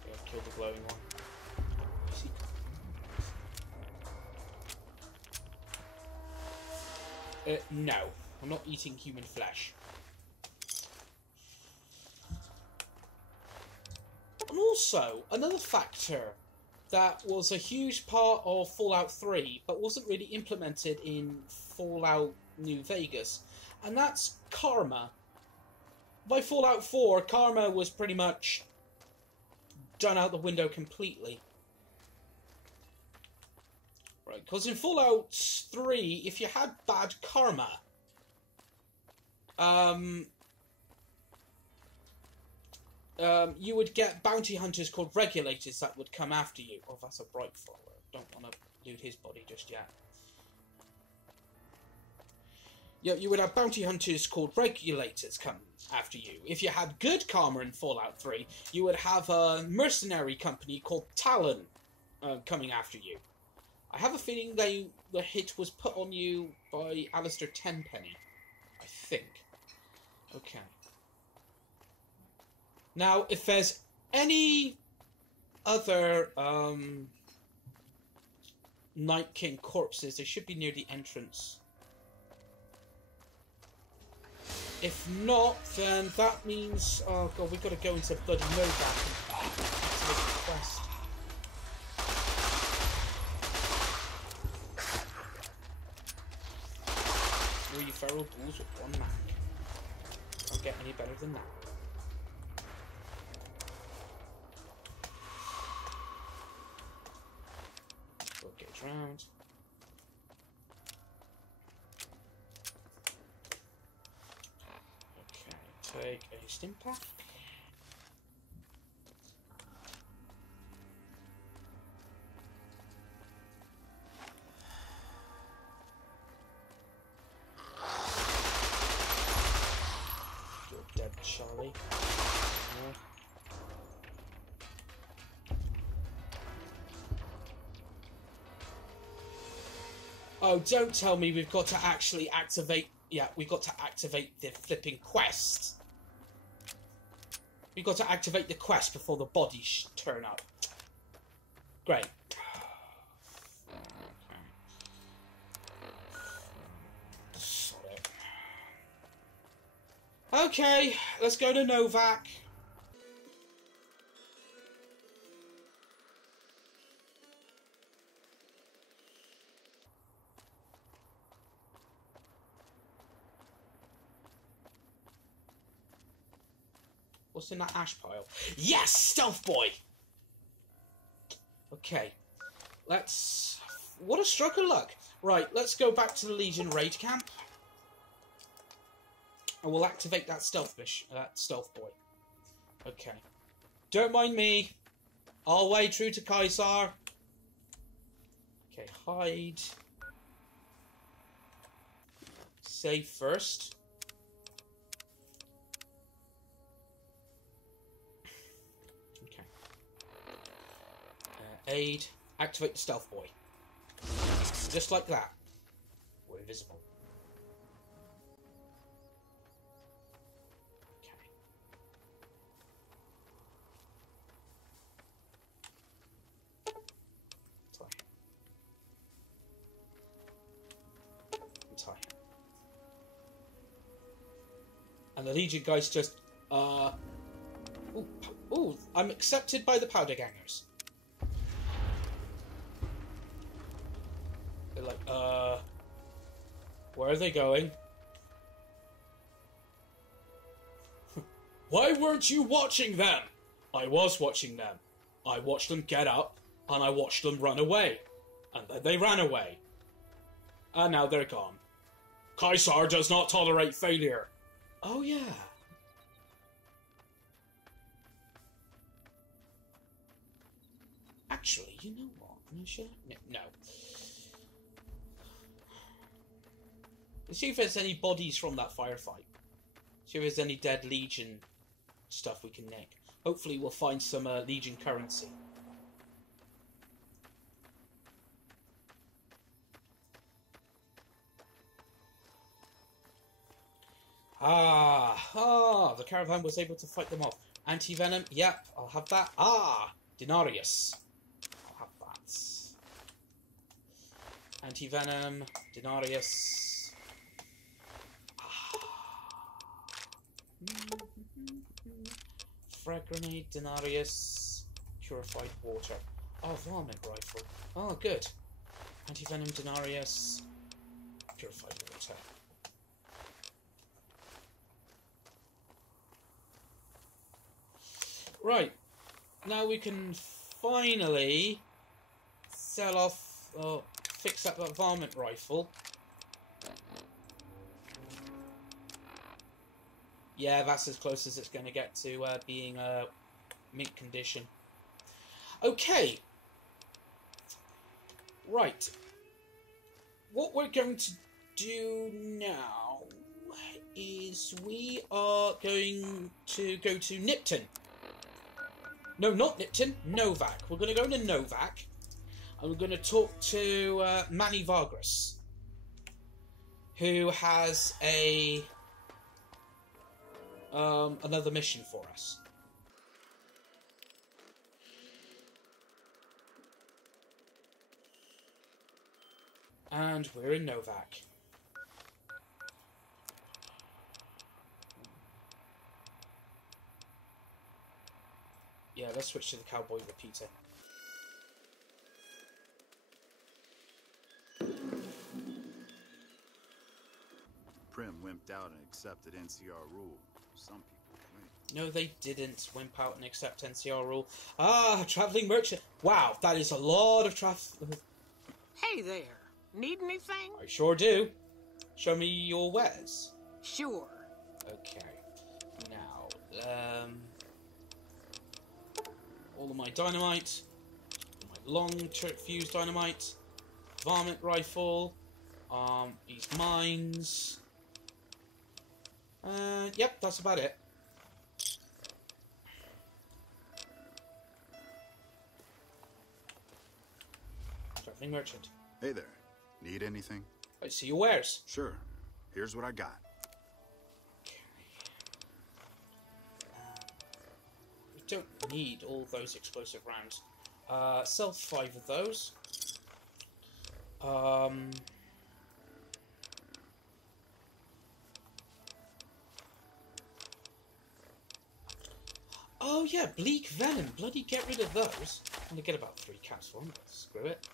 Yeah, kill the glowing one. No. I'm not eating human flesh. And also, another factor that was a huge part of Fallout 3, but wasn't really implemented in Fallout New Vegas, and that's karma. By Fallout 4, karma was pretty much done out the window completely. Right, because in Fallout 3, if you had bad karma, you would get bounty hunters called regulators that would come after you. Oh, that's a bright follower. Don't want to loot his body just yet. Yeah, you would have bounty hunters called regulators come after you. If you had good karma in Fallout 3, you would have a mercenary company called Talon coming after you. I have a feeling the hit was put on you by Alistair Tenpenny. I think. Okay. Now, if there's any other Night King corpses, they should be near the entrance. If not, then that means... Oh god, we've got to go into bloody Novak and activate the quest. Three feral ghouls with one mag. Can't get any better than that. Gauge round. Okay, take a stim pack. You're dead, Charlie. Yeah. Oh, don't tell me we've got to actually activate... Yeah, we've got to activate the flipping quest. We've got to activate the quest before the bodies turn up. Great. Okay, let's go to Novak. What's in that ash pile? Yes! Stealth boy! Okay. Let's... What a stroke of luck. Right, let's go back to the Legion raid camp. And we'll activate that stealth boy. Okay. Don't mind me. All way true to Caesar. Okay, hide. Save first. Aid. Activate the stealth boy. Just like that. We're invisible. Okay. Sorry. And the Legion guys just, ooh, I'm accepted by the powder gangers. They're like, where are they going? Why weren't you watching them? I was watching them. I watched them get up, and I watched them run away. And then they ran away. And now they're gone. Caesar does not tolerate failure. Oh, yeah. Actually, you know what? Should I? No. Let's see if there's any bodies from that firefight. See if there's any dead Legion stuff we can nick. Hopefully we'll find some Legion currency. The caravan was able to fight them off. Anti-venom, yep, I'll have that. Denarius. I'll have that. Anti-venom, Denarius. Frag grenade, Denarius. Purified water. Oh, varmint rifle. Oh, good. Anti-venom, Denarius. Purified water. Right, now we can finally sell off, fix up that varmint rifle. Yeah, that's as close as it's going to get to being mint condition. Okay. Right. What we're going to do now is we are going to go to Nipton. No, not Nipton. Novak. We're going to go to Novak. And we're going to talk to Manny Vargas, who has a another mission for us. And we're in Novak. Yeah, let's switch to the cowboy repeater. Prim wimped out and accepted NCR rule. Some people win. No, they didn't wimp out and accept NCR rule. Traveling merchant. Wow, that is a lot of traffic. Hey there. Need anything? I sure do. Show me your wares. Sure. Okay. Now, all of my dynamite, my long fuse dynamite, varmint rifle, these mines. Yep, that's about it. Traveling merchant. Hey there. Need anything? I see your wares. Sure. Here's what I got. We don't need all those explosive rounds. Sell 5 of those. Oh yeah, bleak venom. Bloody get rid of those. I'm gonna get about 3 caps for them, but screw it.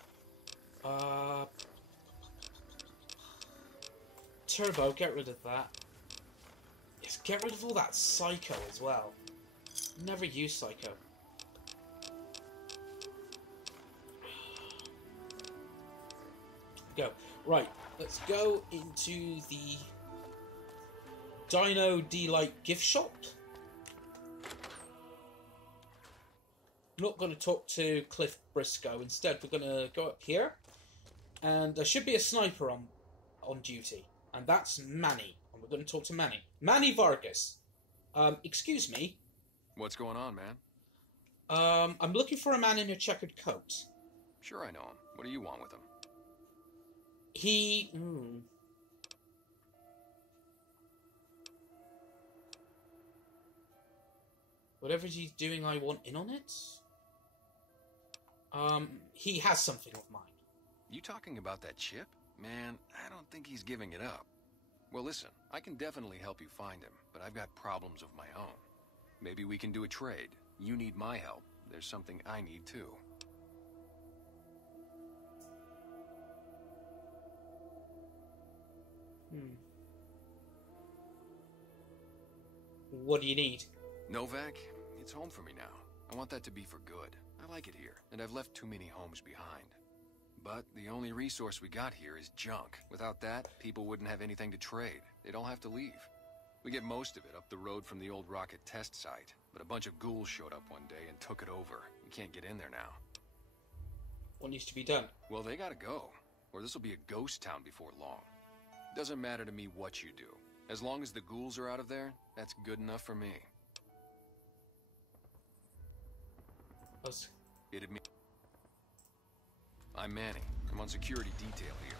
Turbo, get rid of that. Yes, get rid of all that Psycho as well. Never use Psycho. Go. Right, let's go into the Dino D-Light gift shop. I'm not going to talk to Cliff Briscoe. Instead, we're going to go up here. And there should be a sniper on duty. And that's Manny. And we're going to talk to Manny. Manny Vargas. Excuse me. What's going on, man? I'm looking for a man in a checkered coat. Sure I know him. What do you want with him? He... Whatever he's doing, I want in on it. He has something of mine. You talking about that chip? Man, I don't think he's giving it up. Well, listen, I can definitely help you find him, but I've got problems of my own. Maybe we can do a trade. You need my help. There's something I need too. What do you need? Novak, it's home for me now. I want that to be for good. I like it here, and I've left too many homes behind. But the only resource we got here is junk. Without that, people wouldn't have anything to trade. They'd all have to leave. We get most of it up the road from the old rocket test site, but a bunch of ghouls showed up one day and took it over. We can't get in there now. What needs to be done? Well, they gotta go, or this will be a ghost town before long. Doesn't matter to me what you do. As long as the ghouls are out of there, that's good enough for me. It'd mean... I'm Manny. I'm on security detail here.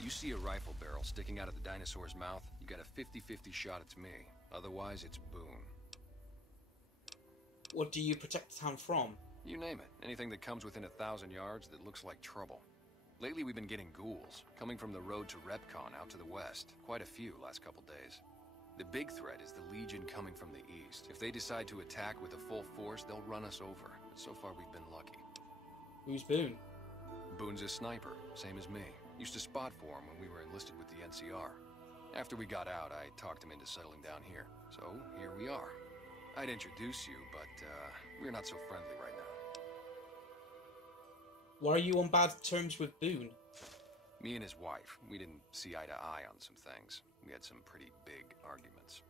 You see a rifle barrel sticking out of the dinosaur's mouth, you got a 50-50 shot it's me. Otherwise, it's Boone. What do you protect the town from? You name it. Anything that comes within 1,000 yards that looks like trouble. Lately, we've been getting ghouls, coming from the road to Repcon out to the west. Quite a few last couple days. The big threat is the Legion coming from the east. If they decide to attack with a full force, they'll run us over. But so far, we've been lucky. Who's Boone? Boone's a sniper, same as me. Used to spot for him when we were enlisted with the NCR. After we got out, I talked him into settling down here. So, here we are. I'd introduce you, but, we're not so friendly right now. Why are you on bad terms with Boone? Me and his wife, we didn't see eye to eye on some things. We had some pretty big arguments.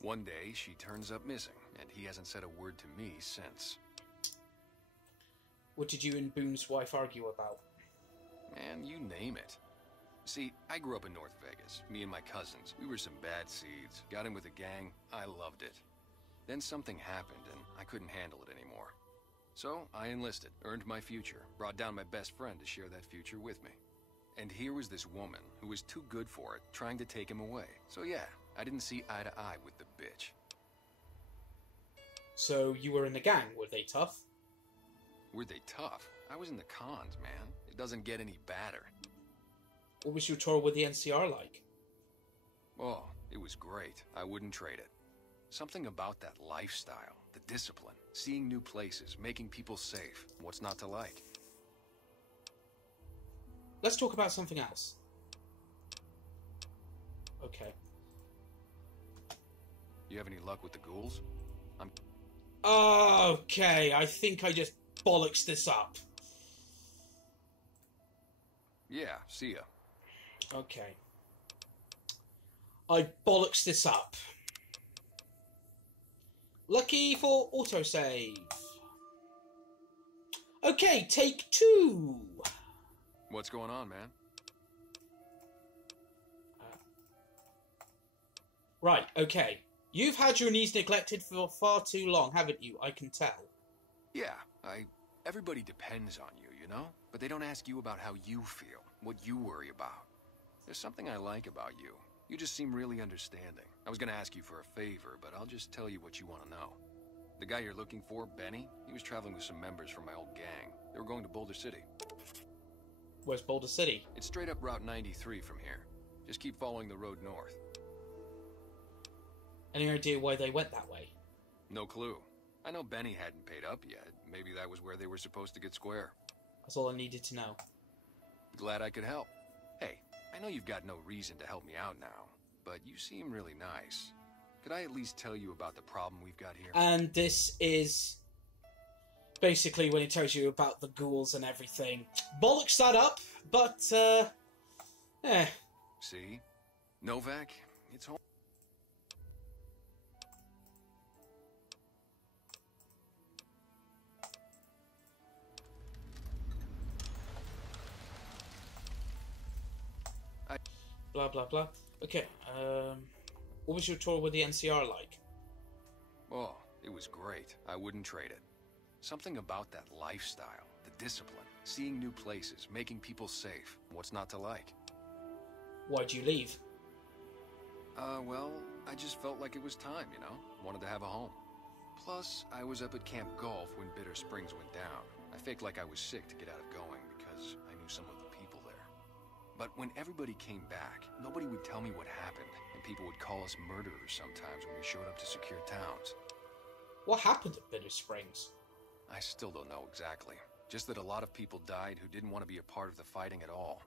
One day, she turns up missing, and he hasn't said a word to me since. What did you and Boone's wife argue about? Man, you name it. See, I grew up in North Vegas. Me and my cousins. We were some bad seeds. Got in with a gang. I loved it. Then something happened, and I couldn't handle it anymore. So, I enlisted, earned my future, brought down my best friend to share that future with me. And here was this woman who was too good for it, trying to take him away. So yeah, I didn't see eye to eye with the bitch. So, you were in the gang. Were they tough? Were they tough? I was in the cons, man. It doesn't get any badder. What was your tour with the NCR like? Oh, it was great. I wouldn't trade it. Something about that lifestyle, the discipline, seeing new places, making people safe. What's not to like? Let's talk about something else. Okay. You have any luck with the ghouls? Okay, I think I just bollocks this up. Yeah, see ya. Okay. I bollocks this up. Lucky for autosave. Okay, take 2. What's going on, man? Right, okay. You've had your knees neglected for far too long, haven't you? I can tell. Yeah, everybody depends on you, you know? But they don't ask you about how you feel, what you worry about. There's something I like about you. You just seem really understanding. I was gonna ask you for a favor, but I'll just tell you what you want to know. The guy you're looking for, Benny, he was traveling with some members from my old gang. They were going to Boulder City. Where's Boulder City? It's straight up Route 93 from here. Just keep following the road north. Any idea why they went that way? No clue. I know Benny hadn't paid up yet. Maybe that was where they were supposed to get square. That's all I needed to know. Glad I could help. Hey, I know you've got no reason to help me out now, but you seem really nice. Could I at least tell you about the problem we've got here? And this is basically when it tells you about the ghouls and everything. Bollocks that up, but, See? Novak, it's home. Blah, blah, blah. Okay, what was your tour with the NCR like? Oh, it was great. I wouldn't trade it. Something about that lifestyle, the discipline, seeing new places, making people safe. What's not to like? Why'd you leave? Well, I just felt like it was time, you know? Wanted to have a home. Plus, I was up at Camp Golf when Bitter Springs went down. I faked like I was sick to get out of going because I knew some of the people there. But when everybody came back, nobody would tell me what happened, and people would call us murderers sometimes when we showed up to secure towns. What happened at Bitter Springs? I still don't know exactly. Just that a lot of people died who didn't want to be a part of the fighting at all.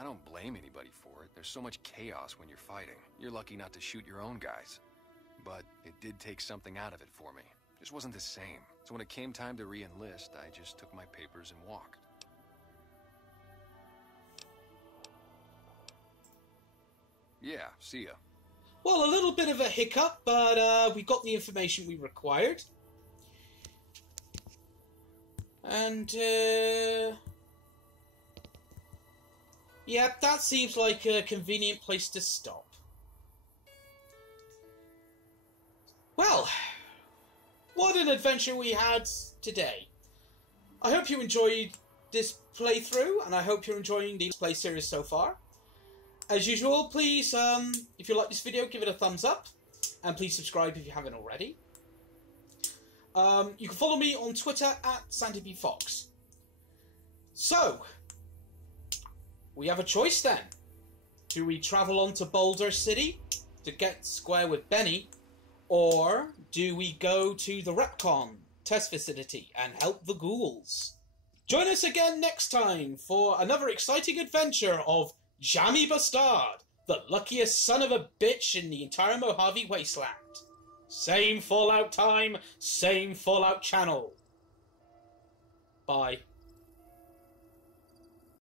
I don't blame anybody for it. There's so much chaos when you're fighting. You're lucky not to shoot your own guys. But it did take something out of it for me. Just wasn't the same. So when it came time to re-enlist, I just took my papers and walked. Yeah, see ya. Well, a little bit of a hiccup, but we got the information we required. And, yeah, that seems like a convenient place to stop. Well, what an adventure we had today. I hope you enjoyed this playthrough, and I hope you're enjoying the play series so far. As usual, please, if you like this video, give it a thumbs up, and please subscribe if you haven't already. You can follow me on Twitter at SandyBFox. So, we have a choice then. Do we travel on to Boulder City to get square with Benny, or do we go to the Repcon test facility and help the ghouls? Join us again next time for another exciting adventure of Jammy B'stard, the luckiest son of a bitch in the entire Mojave Wasteland. Same Fallout time, same Fallout channel. Bye.